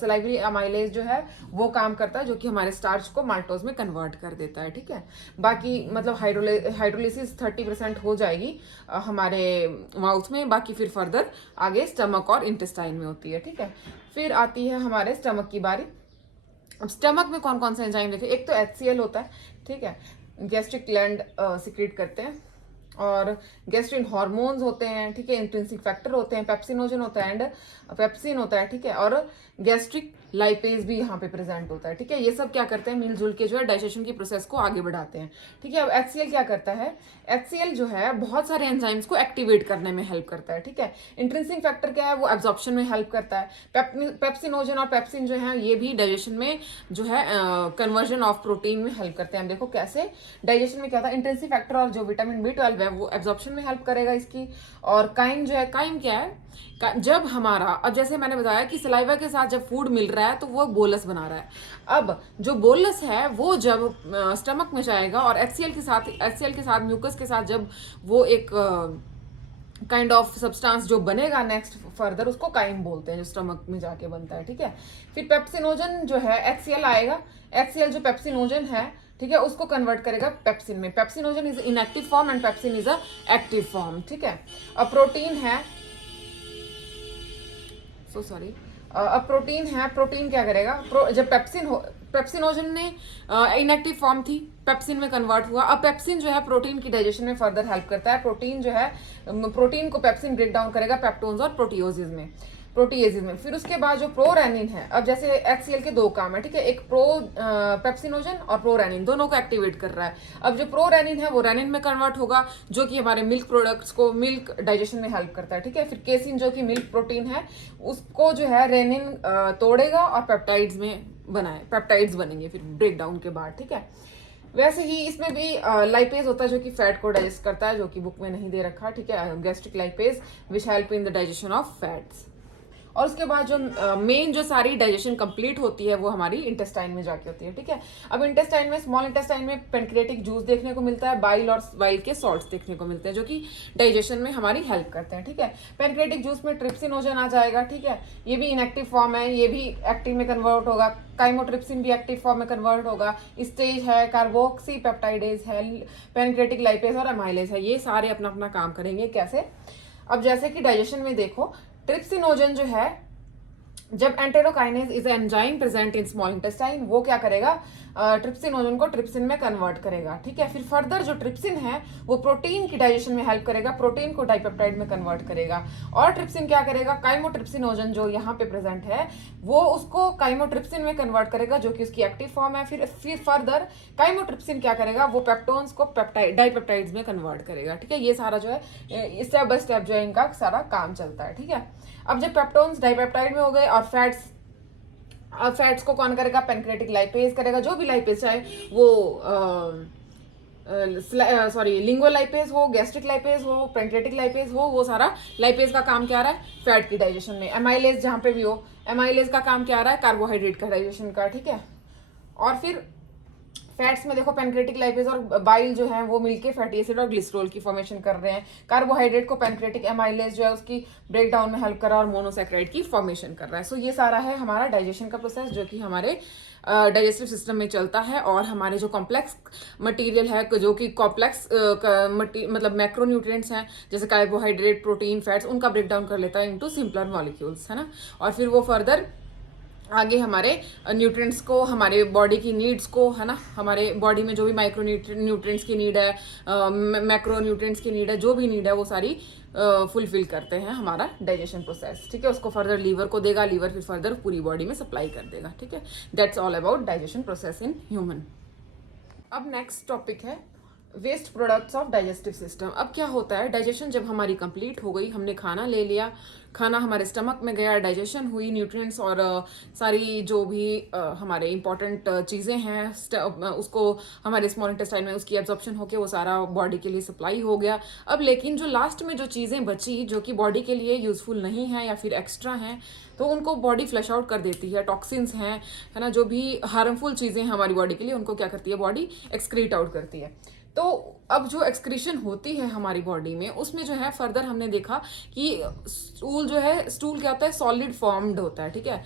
सलाइवरी अमाइलेज जो है वो काम करता है, जो कि हमारे स्टार्च को माल्टोज में कन्वर्ट कर देता है, ठीक है। बाकी मतलब हाइड्रोलिसिस 30% हो जाएगी हमारे माउथ में, बाकी फिर फर्दर आगे स्टमक और इंटेस्टाइन में होती है, ठीक है। फिर आती है हमारे स्टमक की बारी। अब स्टमक में कौन कौन सा एंजाइम देखें, एक तो HCl होता है, ठीक है, गैस्ट्रिक ग्लैंड सिक्रेट करते हैं, और गैस्ट्रिन हार्मोन्स होते हैं, ठीक है, इंट्रिंसिक फैक्टर होते हैं, पेप्सिनोजन होता है एंड पेप्सिन होता है, ठीक है, और गैस्ट्रिक लाइपेज भी यहाँ पे प्रेजेंट होता है, ठीक है। ये सब क्या करते हैं, मिलजुल के जो है डाइजेशन की प्रोसेस को आगे बढ़ाते हैं, ठीक है। अब HCl क्या करता है, HCl जो है बहुत सारे एंजाइम्स को एक्टिवेट करने में हेल्प करता है, ठीक है। इंट्रिंसिक फैक्टर क्या है, वो एब्जॉर्प्शन में हेल्प करता है। पेप्सिनोजन और पेप्सिन जो है ये भी डाइजेशन में जो है कन्वर्जन ऑफ प्रोटीन में हेल्प करते हैं। हम देखो कैसे डाइजेशन में क्या था, इंट्रिंसिक फैक्टर और जो विटामिन B12 है वो एब्जॉर्प्शन में हेल्प करेगा इसकी। और काइम जो है, काइम क्या है, जब हमारा, अब जैसे मैंने बताया कि सलाइवा के साथ जब फूड मिल रहा है तो वो बोलस बना रहा है। अब जो बोलस है वो जब स्टमक में जाएगा और HCl के साथ म्यूकस के साथ जब वो एक काइंड ऑफ सब्सटेंस जो बनेगा नेक्स्ट फर्दर, उसको काइम बोलते हैं, जो स्टमक में जाके बनता है, ठीक है। फिर पेप्सिनोजन जो है, HCl आएगा, HCl जो पेप्सिनोजन है, ठीक है, उसको कन्वर्ट करेगा पेप्सिन में। Pepsinogen is inactive form and pepsin is a active form, ठीक है। अब प्रोटीन है, अब प्रोटीन है, प्रोटीन क्या करेगा, जब पेप्सिनोजन ने इनएक्टिव फॉर्म थी, पेप्सिन में कन्वर्ट हुआ। अब पेप्सिन जो है प्रोटीन की डाइजेशन में फर्दर हेल्प करता है। प्रोटीन जो है, प्रोटीन को पेप्सिन ब्रेक डाउन करेगा पेप्टोन्स और प्रोटीएजेस में। फिर उसके बाद जो प्रोरेनिन है, अब जैसे HCl के दो काम है, ठीक है, एक पेप्सिनोजन और प्रोरेनिन दोनों को एक्टिवेट कर रहा है। अब जो प्रोरेनिन है वो रेनिन में कन्वर्ट होगा, जो कि हमारे मिल्क प्रोडक्ट्स को, मिल्क डाइजेशन में हेल्प करता है, ठीक है। फिर केसिन जो कि मिल्क प्रोटीन है, उसको जो है रेनिन तोड़ेगा और पेप्टाइड्स बनेंगे फिर ब्रेक डाउन के बाद, ठीक है। वैसे ही इसमें भी लाइपेज होता है जो कि फैट को डाइजेस्ट करता है, जो कि बुक में नहीं दे रखा, ठीक है, gastric lipase which help in the digestion of fats. और उसके बाद जो मेन जो सारी डाइजेशन कंप्लीट होती है वो हमारी इंटेस्टाइन में जाके होती है, ठीक है। अब इंटेस्टाइन में, स्मॉल इंटेस्टाइन में पेनक्रियाटिक जूस देखने को मिलता है, बाइल और बाइल के सॉल्ट्स देखने को मिलते हैं, जो कि डाइजेशन में हमारी हेल्प करते हैं, ठीक है। पेनक्रियाटिक जूस में ट्रिप्सिनोजन आ जाएगा, ठीक है, ये भी इनएक्टिव फॉर्म है, ये भी एक्टिव में कन्वर्ट होगा। काइमोट्रिप्सिन भी एक्टिव फॉर्म में कन्वर्ट होगा। स्टेज है, कार्बोक्सी पेप्टाइडेज है, पेनक्रियाटिक लाइपेज और अमाइलेज है, ये सारे अपना अपना काम करेंगे। कैसे, अब जैसे कि डाइजेशन में देखो, ट्रिप्सिनोजन जो है, जब enterokinase is enzyme present in small intestine, वो क्या करेगा, ट्रिप्सिनोजन को ट्रिप्सिन में कन्वर्ट करेगा, ठीक है। फिर फर्दर जो ट्रिप्सिन है वो प्रोटीन की डाइजेशन में हेल्प करेगा, प्रोटीन को डाइपेप्टाइड में कन्वर्ट करेगा। और ट्रिप्सिन क्या करेगा, काइमोट्रिप्सिनोजन जो यहाँ पे प्रेजेंट है वो उसको काइमोट्रिप्सिन में कन्वर्ट करेगा, जो कि उसकी एक्टिव फॉर्म है। फिर फर्दर काइमोट्रिप्सिन क्या करेगा, वो पेप्टोन्स को डाइपेप्टाइड्स में कन्वर्ट करेगा, ठीक है। ये सारा जो है स्टेप बाय स्टेप जो है इनका सारा काम चलता है, ठीक है। अब जब पेप्टोन्स डाइपेप्टाइड में हो गए और फैट्स को कौन करेगा, पेनक्रियाटिक लाइपेज करेगा, जो भी लाइपेज चाहे वो लिंगो लाइपेज हो, गैस्ट्रिक लाइपेज हो, पेनक्रियाटिक लाइपेज हो, वो सारा लाइपेज का काम क्या आ रहा है, फैट की डाइजेशन में। एमाइलेज जहाँ पे भी हो, एमाइलेज का काम क्या आ रहा है, कार्बोहाइड्रेट का डाइजेशन का, ठीक है। और फिर फैट्स में देखो, पेनक्रियाटिक लाइपेज और बाइल जो है वो मिलके फैटी एसिड और ग्लिसरॉल की फॉर्मेशन कर रहे हैं। कार्बोहाइड्रेट को पेनक्रियाटिक एमाइलेज जो है उसकी ब्रेक डाउन में हेल्प कर रहा है और मोनोसैकेराइड की फॉर्मेशन कर रहा है। सो ये सारा है हमारा डाइजेशन का प्रोसेस, जो कि हमारे डाइजेस्टिव सिस्टम में चलता है। और हमारे जो कॉम्प्लेक्स मटेरियल है, जो कि कॉम्प्लेक्स मतलब मैक्रोन्यूट्रिएंट्स हैं, जैसे कार्बोहाइड्रेट, प्रोटीन, फैट्स, उनका ब्रेक डाउन कर लेता है इनटू सिंपलर मॉलिक्यूल्स, है ना। और फिर वो फर्दर आगे हमारे न्यूट्रिएंट्स को, हमारे बॉडी की नीड्स को, है ना, हमारे बॉडी में जो भी माइक्रो न्यूट्रिएंट्स की नीड है, मैक्रो न्यूट्रिएंट्स की नीड है, जो भी नीड है वो सारी फुलफिल करते हैं हमारा डाइजेशन प्रोसेस, ठीक है। उसको फर्दर लीवर को देगा, लीवर फिर फर्दर पूरी बॉडी में सप्लाई कर देगा, ठीक है। That's all about digestion process in human. अब नेक्स्ट टॉपिक है waste products of digestive system. अब क्या होता है, डाइजेशन जब हमारी कंप्लीट हो गई, हमने खाना ले लिया, खाना हमारे स्टमक में गया, डाइजेशन हुई, न्यूट्रिएंट्स और सारी जो भी हमारे इंपॉर्टेंट चीज़ें हैं उसको हमारे स्मॉल इंटेस्टाइन में उसकी एब्जॉर्प्शन होके वो सारा बॉडी के लिए सप्लाई हो गया। अब लेकिन जो लास्ट में जो चीज़ें बची, जो कि बॉडी के लिए यूजफुल नहीं है या फिर एक्स्ट्रा हैं, तो उनको बॉडी फ्लश आउट कर देती है। टॉक्सिन्स हैं, है ना, जो भी हार्मफुल चीज़ें हैं हमारी बॉडी के लिए, उनको क्या करती है, बॉडी एक्सक्रीट आउट करती है। तो अब जो एक्सक्रीशन होती है हमारी बॉडी में, उसमें जो है फर्दर हमने देखा कि स्टूल जो है, स्टूल क्या होता है, सॉलिड फॉर्म्ड होता है, ठीक है।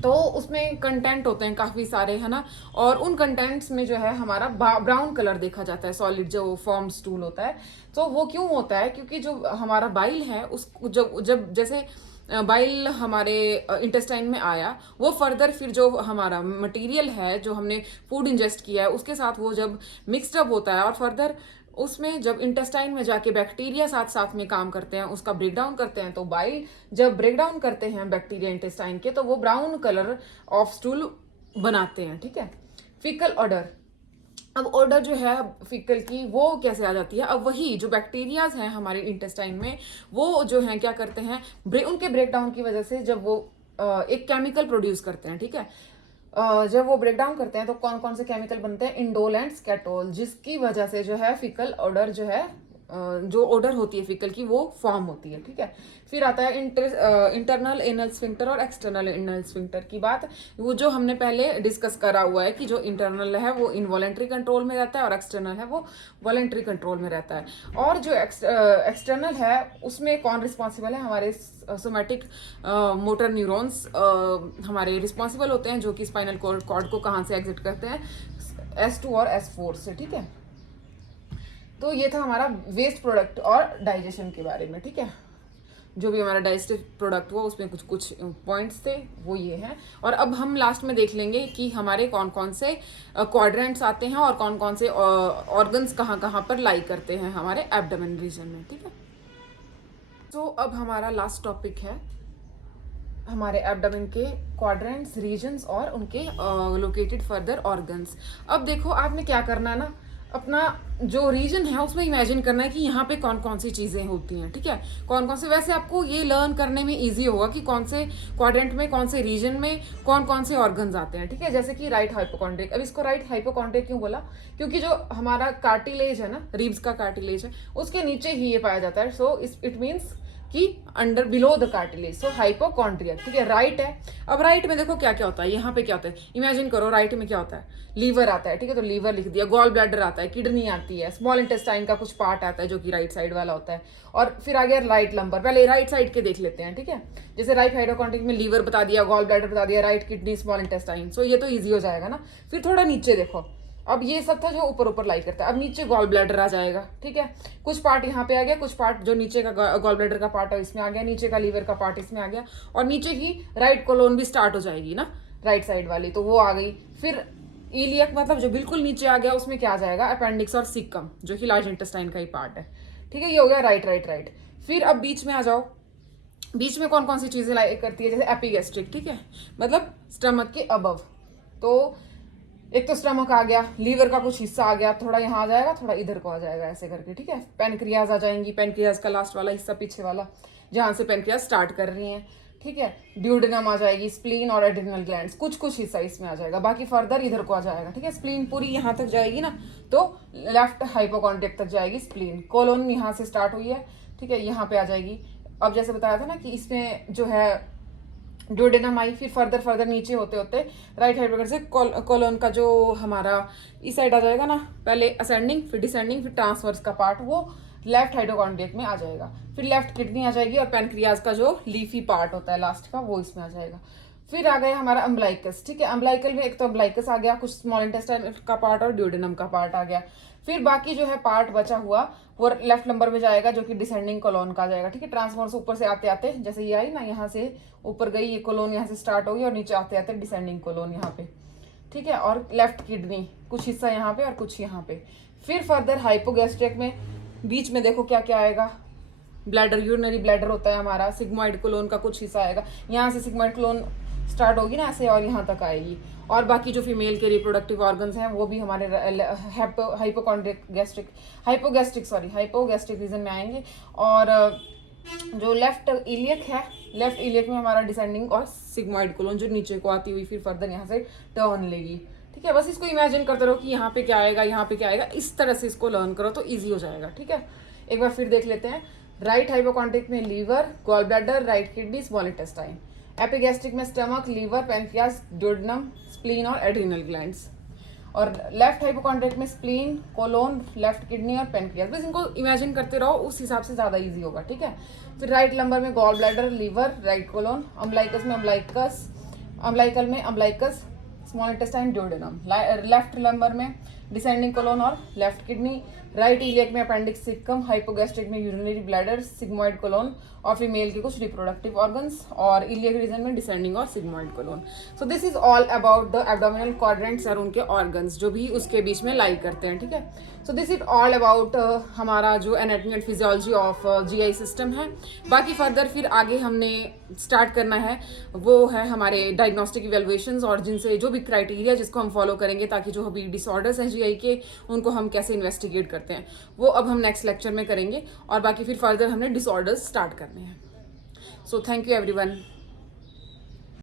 तो उसमें कंटेंट होते हैं काफ़ी सारे, है ना। और उन कंटेंट्स में जो है हमारा ब्राउन कलर देखा जाता है, सॉलिड जो फॉर्म स्टूल होता है। तो वो क्यों होता है? क्योंकि जो हमारा बाइल है उस जब जब जैसे बाइल हमारे इंटेस्टाइन में आया, वो फर्दर फिर जो हमारा मटेरियल है जो हमने फूड इंजेस्ट किया है उसके साथ वो जब मिक्सड अप होता है, और फर्दर उसमें जब इंटेस्टाइन में जाके बैक्टीरिया साथ साथ में काम करते हैं, उसका ब्रेक डाउन करते हैं, तो बाइल जब ब्रेक डाउन करते हैं बैक्टीरिया इंटेस्टाइन के, तो वो ब्राउन कलर ऑफ स्टूल बनाते हैं, ठीक है। फीकल ऑर्डर, अब ऑर्डर जो है फीकल की वो कैसे आ जाती है? अब वही जो बैक्टीरियाज हैं हमारे इंटेस्टाइन में, वो जो हैं क्या करते हैं, उनके ब्रेक डाउन की वजह से जब वो एक केमिकल प्रोड्यूस करते हैं, ठीक है। जब वो ब्रेक डाउन करते हैं तो कौन कौन से केमिकल बनते हैं? इंडोल एंड स्केटोल, जिसकी वजह से जो है फीकल ऑर्डर जो है, जो ऑर्डर होती है फीकल की, वो फॉर्म होती है, ठीक है। फिर आता है इंटरनल एनल स्फिंक्टर और एक्सटर्नल एनल स्फिंक्टर की बात। वो जो हमने पहले डिस्कस करा हुआ है कि जो इंटरनल है वो इनवॉलेंट्री कंट्रोल में रहता है और एक्सटर्नल है वो वॉलेंट्री कंट्रोल में रहता है। और जो एक्सटर्नल है उसमें कौन रिस्पॉन्सिबल है? हमारे सोमैटिक मोटर न्यूरॉन्स हमारे रिस्पॉन्सिबल होते हैं, जो कि स्पाइनल कॉर्ड को कहाँ से एग्जिट करते हैं? S2 और S4 से, ठीक है। तो ये था हमारा वेस्ट प्रोडक्ट और डाइजेशन के बारे में, ठीक है। जो भी हमारा डाइजेस्टिव प्रोडक्ट हुआ उसमें कुछ कुछ पॉइंट्स थे, वो ये हैं। और अब हम लास्ट में देख लेंगे कि हमारे कौन कौन से क्वाड्रेंट्स आते हैं और कौन कौन से ऑर्गन्स कहाँ कहाँ पर लाई करते हैं हमारे एब्डोमेन रीजन में, ठीक है। तो अब हमारा लास्ट टॉपिक है हमारे एब्डोमेन के क्वाड्रेंट्स, रीजन्स और उनके लोकेटेड फर्दर ऑर्गन्स। अब देखो आपने क्या करना है ना, अपना जो रीजन है उसमें इमेजिन करना है कि यहाँ पे कौन कौन सी चीज़ें होती हैं, ठीक है। कौन कौन से, वैसे आपको ये लर्न करने में इजी होगा कि कौन से क्वाड्रेंट में, कौन से रीजन में कौन कौन से ऑर्गन्स आते हैं, ठीक है। जैसे कि राइट हाइपोकॉन्ड्रिक, अब इसको राइट हाइपोकॉन्ड्रिक क्यों बोला? क्योंकि जो हमारा कार्टिलेज है ना, रिब्स का कार्टिलेज है, उसके नीचे ही ये पाया जाता है। सो इट मीन्स कि under below the cartilage, so hypochondria, ठीक है। राइट है। अब राइट में देखो क्या क्या होता है, यहाँ पे क्या होता है, इमेजिन करो राइट में क्या होता है, लीवर आता है, ठीक है, तो लीवर लिख दिया। गॉल ब्लैडर आता है, किडनी आती है, स्मॉल इंटेस्टाइन का कुछ पार्ट आता है जो कि राइट साइड वाला होता है। और फिर आ गया राइट लंबर, पहले राइट साइड के देख लेते हैं, ठीक है। जैसे राइट हाइपोकॉन्ड्रिक में लीवर बता दिया, गॉल ब्लैडर बता दिया, राइट किडनी, स्मॉल इंटेस्टाइन, सो ये तो ईजी हो जाएगा ना। फिर थोड़ा नीचे देखो, अब ये सब था जो ऊपर ऊपर लाई करता है, अब नीचे गॉल ब्लैडर आ जाएगा, ठीक है। कुछ पार्ट यहाँ पे आ गया, कुछ पार्ट जो नीचे का गॉल ब्लैडर का पार्ट है इसमें आ गया, नीचे का लीवर का पार्ट इसमें आ गया, और नीचे ही राइट कोलोन भी स्टार्ट हो जाएगी ना, राइट साइड वाली, तो वो आ गई। फिर इलियक मतलब जो बिल्कुल नीचे आ गया, उसमें क्या आ जाएगा? अपेंडिक्स और सिक्कम, जो कि लार्ज इंटेस्टाइन का ही पार्ट है, ठीक है। ये हो गया राइट राइट राइट। फिर अब बीच में आ जाओ, बीच में कौन कौन सी चीजें लाइक करती है? जैसे एपिगैस्ट्रिक, ठीक है, मतलब स्टमक के अबव। तो एक तो स्टमक आ गया, लीवर का कुछ हिस्सा आ गया, थोड़ा यहाँ आ जाएगा, थोड़ा इधर को आ जाएगा, ऐसे करके, ठीक है। पेनक्रियाज आ जाएंगी, पेनक्रियाज का लास्ट वाला हिस्सा पीछे वाला, जहाँ से पेनक्रियाज स्टार्ट कर रही हैं, ठीक है। ड्यूडेनम आ जाएगी, स्प्लीन और एड्रिनल ग्लैंड्स, कुछ कुछ हिस्सा इसमें आ जाएगा, बाकी फर्दर इधर को आ जाएगा, ठीक है। स्प्लीन पूरी यहाँ तक जाएगी ना, तो लेफ्ट हाइपोकॉन्ड्रिक तक जाएगी स्प्लीन। कोलोन यहाँ से स्टार्ट हुई है, ठीक है, यहाँ पे आ जाएगी। अब जैसे बताया था ना कि इसमें जो है ड्यूडेनम आई, फिर फर्दर नीचे होते होते राइट हाइपोकॉन्ड्रिक से कोलोन का जो हमारा इस साइड आ जाएगा ना, पहले असेंडिंग फिर डिसेंडिंग फिर ट्रांसवर्स का पार्ट, वो लेफ्ट हाइपोकॉन्ड्रिक में आ जाएगा। फिर लेफ्ट किडनी आ जाएगी, और पेनक्रियाज का जो लीफी पार्ट होता है लास्ट का, वो इसमें आ जाएगा। फिर आ गया हमारा अम्बलाइकस, ठीक है। अम्बलाइकल में एक तो अम्बलाइकस आ गया, कुछ स्मॉल इंटेस्टाइन का पार्ट और ड्यूडेनम का पार्ट आ गया। फिर बाकी जो है पार्ट बचा हुआ वो लेफ्ट नंबर में जाएगा, जो कि डिसेंडिंग कोलोन का जाएगा, ठीक है। ट्रांसफॉर्म से ऊपर से आते आते, जैसे ये आई ना, यहाँ से ऊपर गई, ये कोलोन यहाँ से स्टार्ट होगी, और नीचे आते आते डिसेंडिंग कोलोन यहाँ पे, ठीक है। और लेफ्ट किडनी कुछ हिस्सा यहाँ पे और कुछ यहाँ पे। फिर फर्दर हाइपोगैस्ट्रिक में बीच में देखो क्या क्या आएगा, ब्लैडर, यूरिनरी ब्लैडर होता है हमारा, सिग्मॉइड कोलोन का कुछ हिस्सा आएगा, यहाँ से सिग्मॉइड कोलोन स्टार्ट होगी ना ऐसे, और यहाँ तक आएगी। और बाकी जो फीमेल के रिप्रोडक्टिव ऑर्गन्स हैं वो भी हमारे हाइपोगैस्ट्रिक रीजन में आएंगे। और जो लेफ्ट इलियक है, लेफ्ट इलियक में हमारा डिसेंडिंग और सिग्मॉइड कोलोन जो नीचे को आती हुई फिर फर्दर यहाँ से टर्न लेगी, ठीक है। बस इसको इमेजिन करते रहो कि यहाँ पे क्या आएगा, यहाँ पे क्या आएगा, इस तरह से इसको लर्न करो तो ईजी हो जाएगा, ठीक है। एक बार फिर देख लेते हैं। राइट हाइपोकॉन्ड्रिक में liver, gall bladder, right kidney, small intestine. Epigastric में stomach, liver, pancreas, duodenum, spleen और एड्रिनल ग्लैंड्स। और लेफ्ट हाइपोकॉन्ड्रिक में स्प्लीन, कोलोन, लेफ्ट किडनी और पेनक्रियास। बस इनको इमेजिन करते रहो, उस हिसाब से ज़्यादा इजी होगा, ठीक है। फिर राइट लंबर में gall bladder, liver, right colon, umbilicus में अम्बलाइकस, अम्बलाइकल में umbilicus, small intestine, duodenum. Left lumbar में डिसेंडिंग कोलोन और लेफ्ट किडनी, राइट इलियक में अपेंडिक्स सिक्कम, हाइपोगैस्ट्रिक में यूरिनरी ब्लैडर, सिग्मोइड कोलोन और फीमेल के कुछ रिप्रोडक्टिव ऑर्गन्स, और इलियक रीजन में डिसेंडिंग और sigmoid colon. So this is all about the abdominal quadrants और उनके ऑर्गन्स जो भी उसके बीच में लाई करते हैं, ठीक है। सो दिस इज ऑल अबाउट हमारा जो anatomy and physiology of GI system है। बाकी फर्दर फिर आगे हमने स्टार्ट करना है वो है हमारे डायग्नोस्टिक इवेलुएशंस, और जिनसे जो भी क्राइटेरिया जिसको हम फॉलो करेंगे ताकि जो अभी डिसऑर्डर्स हैं जीआई के उनको हम कैसे इन्वेस्टिगेट करते हैं वो अब हम नेक्स्ट लेक्चर में करेंगे, और बाकी फिर फर्दर हमने डिसऑर्डर्स स्टार्ट करने हैं। So thank you everyone.